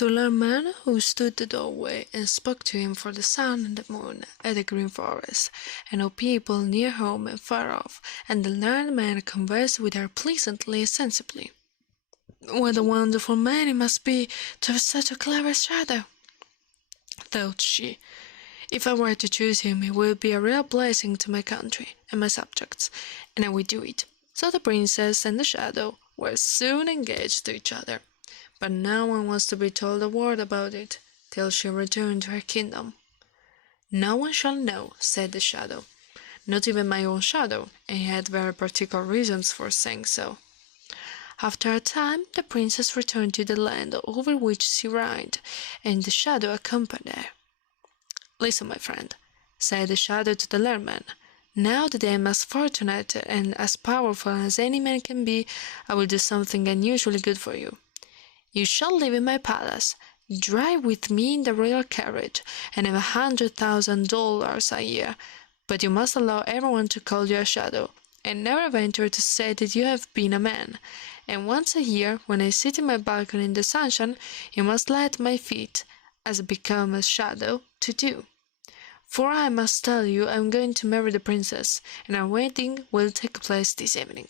The learned man who stood at the doorway and spoke to him for the sun and the moon at the green forest, and all people near home and far off, and the learned man conversed with her pleasantly and sensibly. "What a wonderful man he must be to have such a clever shadow," thought she. "If I were to choose him, he would be a real blessing to my country and my subjects, and I would do it." So the princess and the shadow were soon engaged to each other, but no one was to be told a word about it till she returned to her kingdom. "No one shall know," said the shadow, "not even my own shadow," and he had very particular reasons for saying so. After a time, the princess returned to the land over which she reigned, and the shadow accompanied her. "Listen, my friend," said the shadow to the learned man. "Now that I am as fortunate and as powerful as any man can be, I will do something unusually good for you. You shall live in my palace, drive with me in the royal carriage, and have $100,000 a year, but you must allow everyone to call you a shadow, and never venture to say that you have been a man. And once a year, when I sit in my balcony in the sunshine, you must lie at my feet, as becomes a shadow to do. For I must tell you I am going to marry the princess, and our wedding will take place this evening."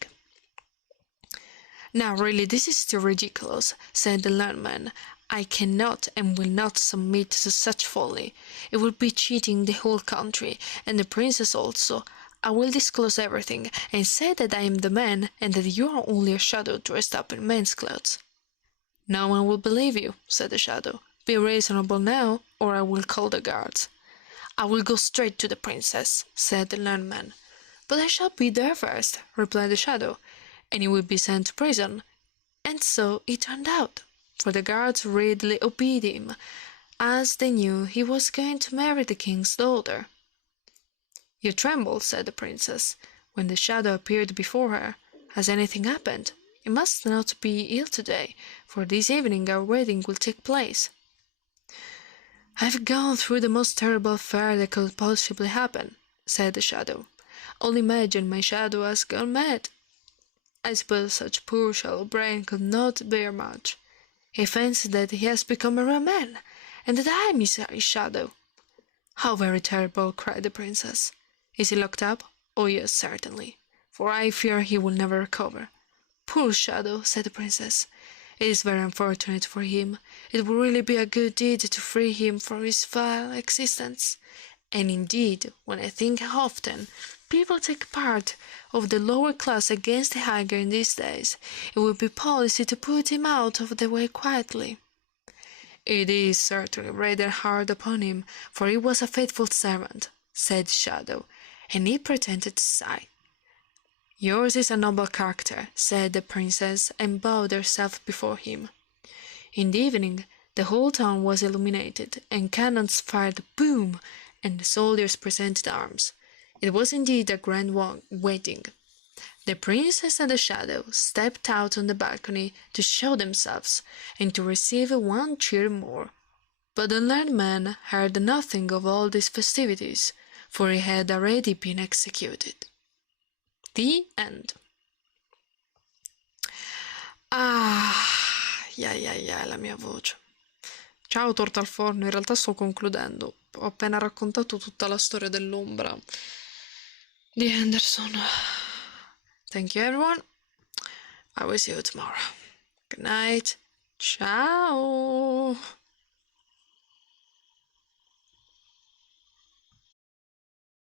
"Now really this is too ridiculous," said the learned man. "I cannot and will not submit to such folly. It would be cheating the whole country, and the princess also. I will disclose everything, and say that I am the man, and that you are only a shadow dressed up in man's clothes." "No one will believe you," said the shadow. "Be reasonable now, or I will call the guards." "I will go straight to the princess," said the learned man. "But I shall be there first," replied the shadow, "and you will be sent to prison." And so it turned out, for the guards readily obeyed him, as they knew he was going to marry the king's daughter. "You tremble," said the princess, when the shadow appeared before her. "Has anything happened? You must not be ill today, for this evening our wedding will take place." "I've gone through the most terrible affair that could possibly happen," said the shadow. "Only imagine, my shadow has gone mad. I suppose such poor shallow brain could not bear much. He fancies that he has become a real man, and that I am his shadow." "How very terrible!" cried the princess. "Is he locked up?" "Oh yes, certainly, for I fear he will never recover." "Poor Shadow," said the princess. "It is very unfortunate for him. It would really be a good deed to free him from his vile existence. And indeed, when I think how often people take part of the lower class against the higher in these days, it would be policy to put him out of the way quietly." "It is certainly rather hard upon him, for he was a faithful servant," said Shadow, and he pretended to sigh. "Yours is a noble character," said the princess, and bowed herself before him. In the evening, the whole town was illuminated, and cannons fired boom, and the soldiers presented arms. It was indeed a grand wedding. The princess and the Shadow stepped out on the balcony to show themselves, and to receive one cheer more. But the learned man heard nothing of all these festivities, for he had already been executed. The end. La mia voce. Ciao torta al forno, in realtà sto concludendo. Ho appena raccontato tutta la storia dell'ombra di Henderson. Thank you everyone. I will see you tomorrow. Good night. Ciao.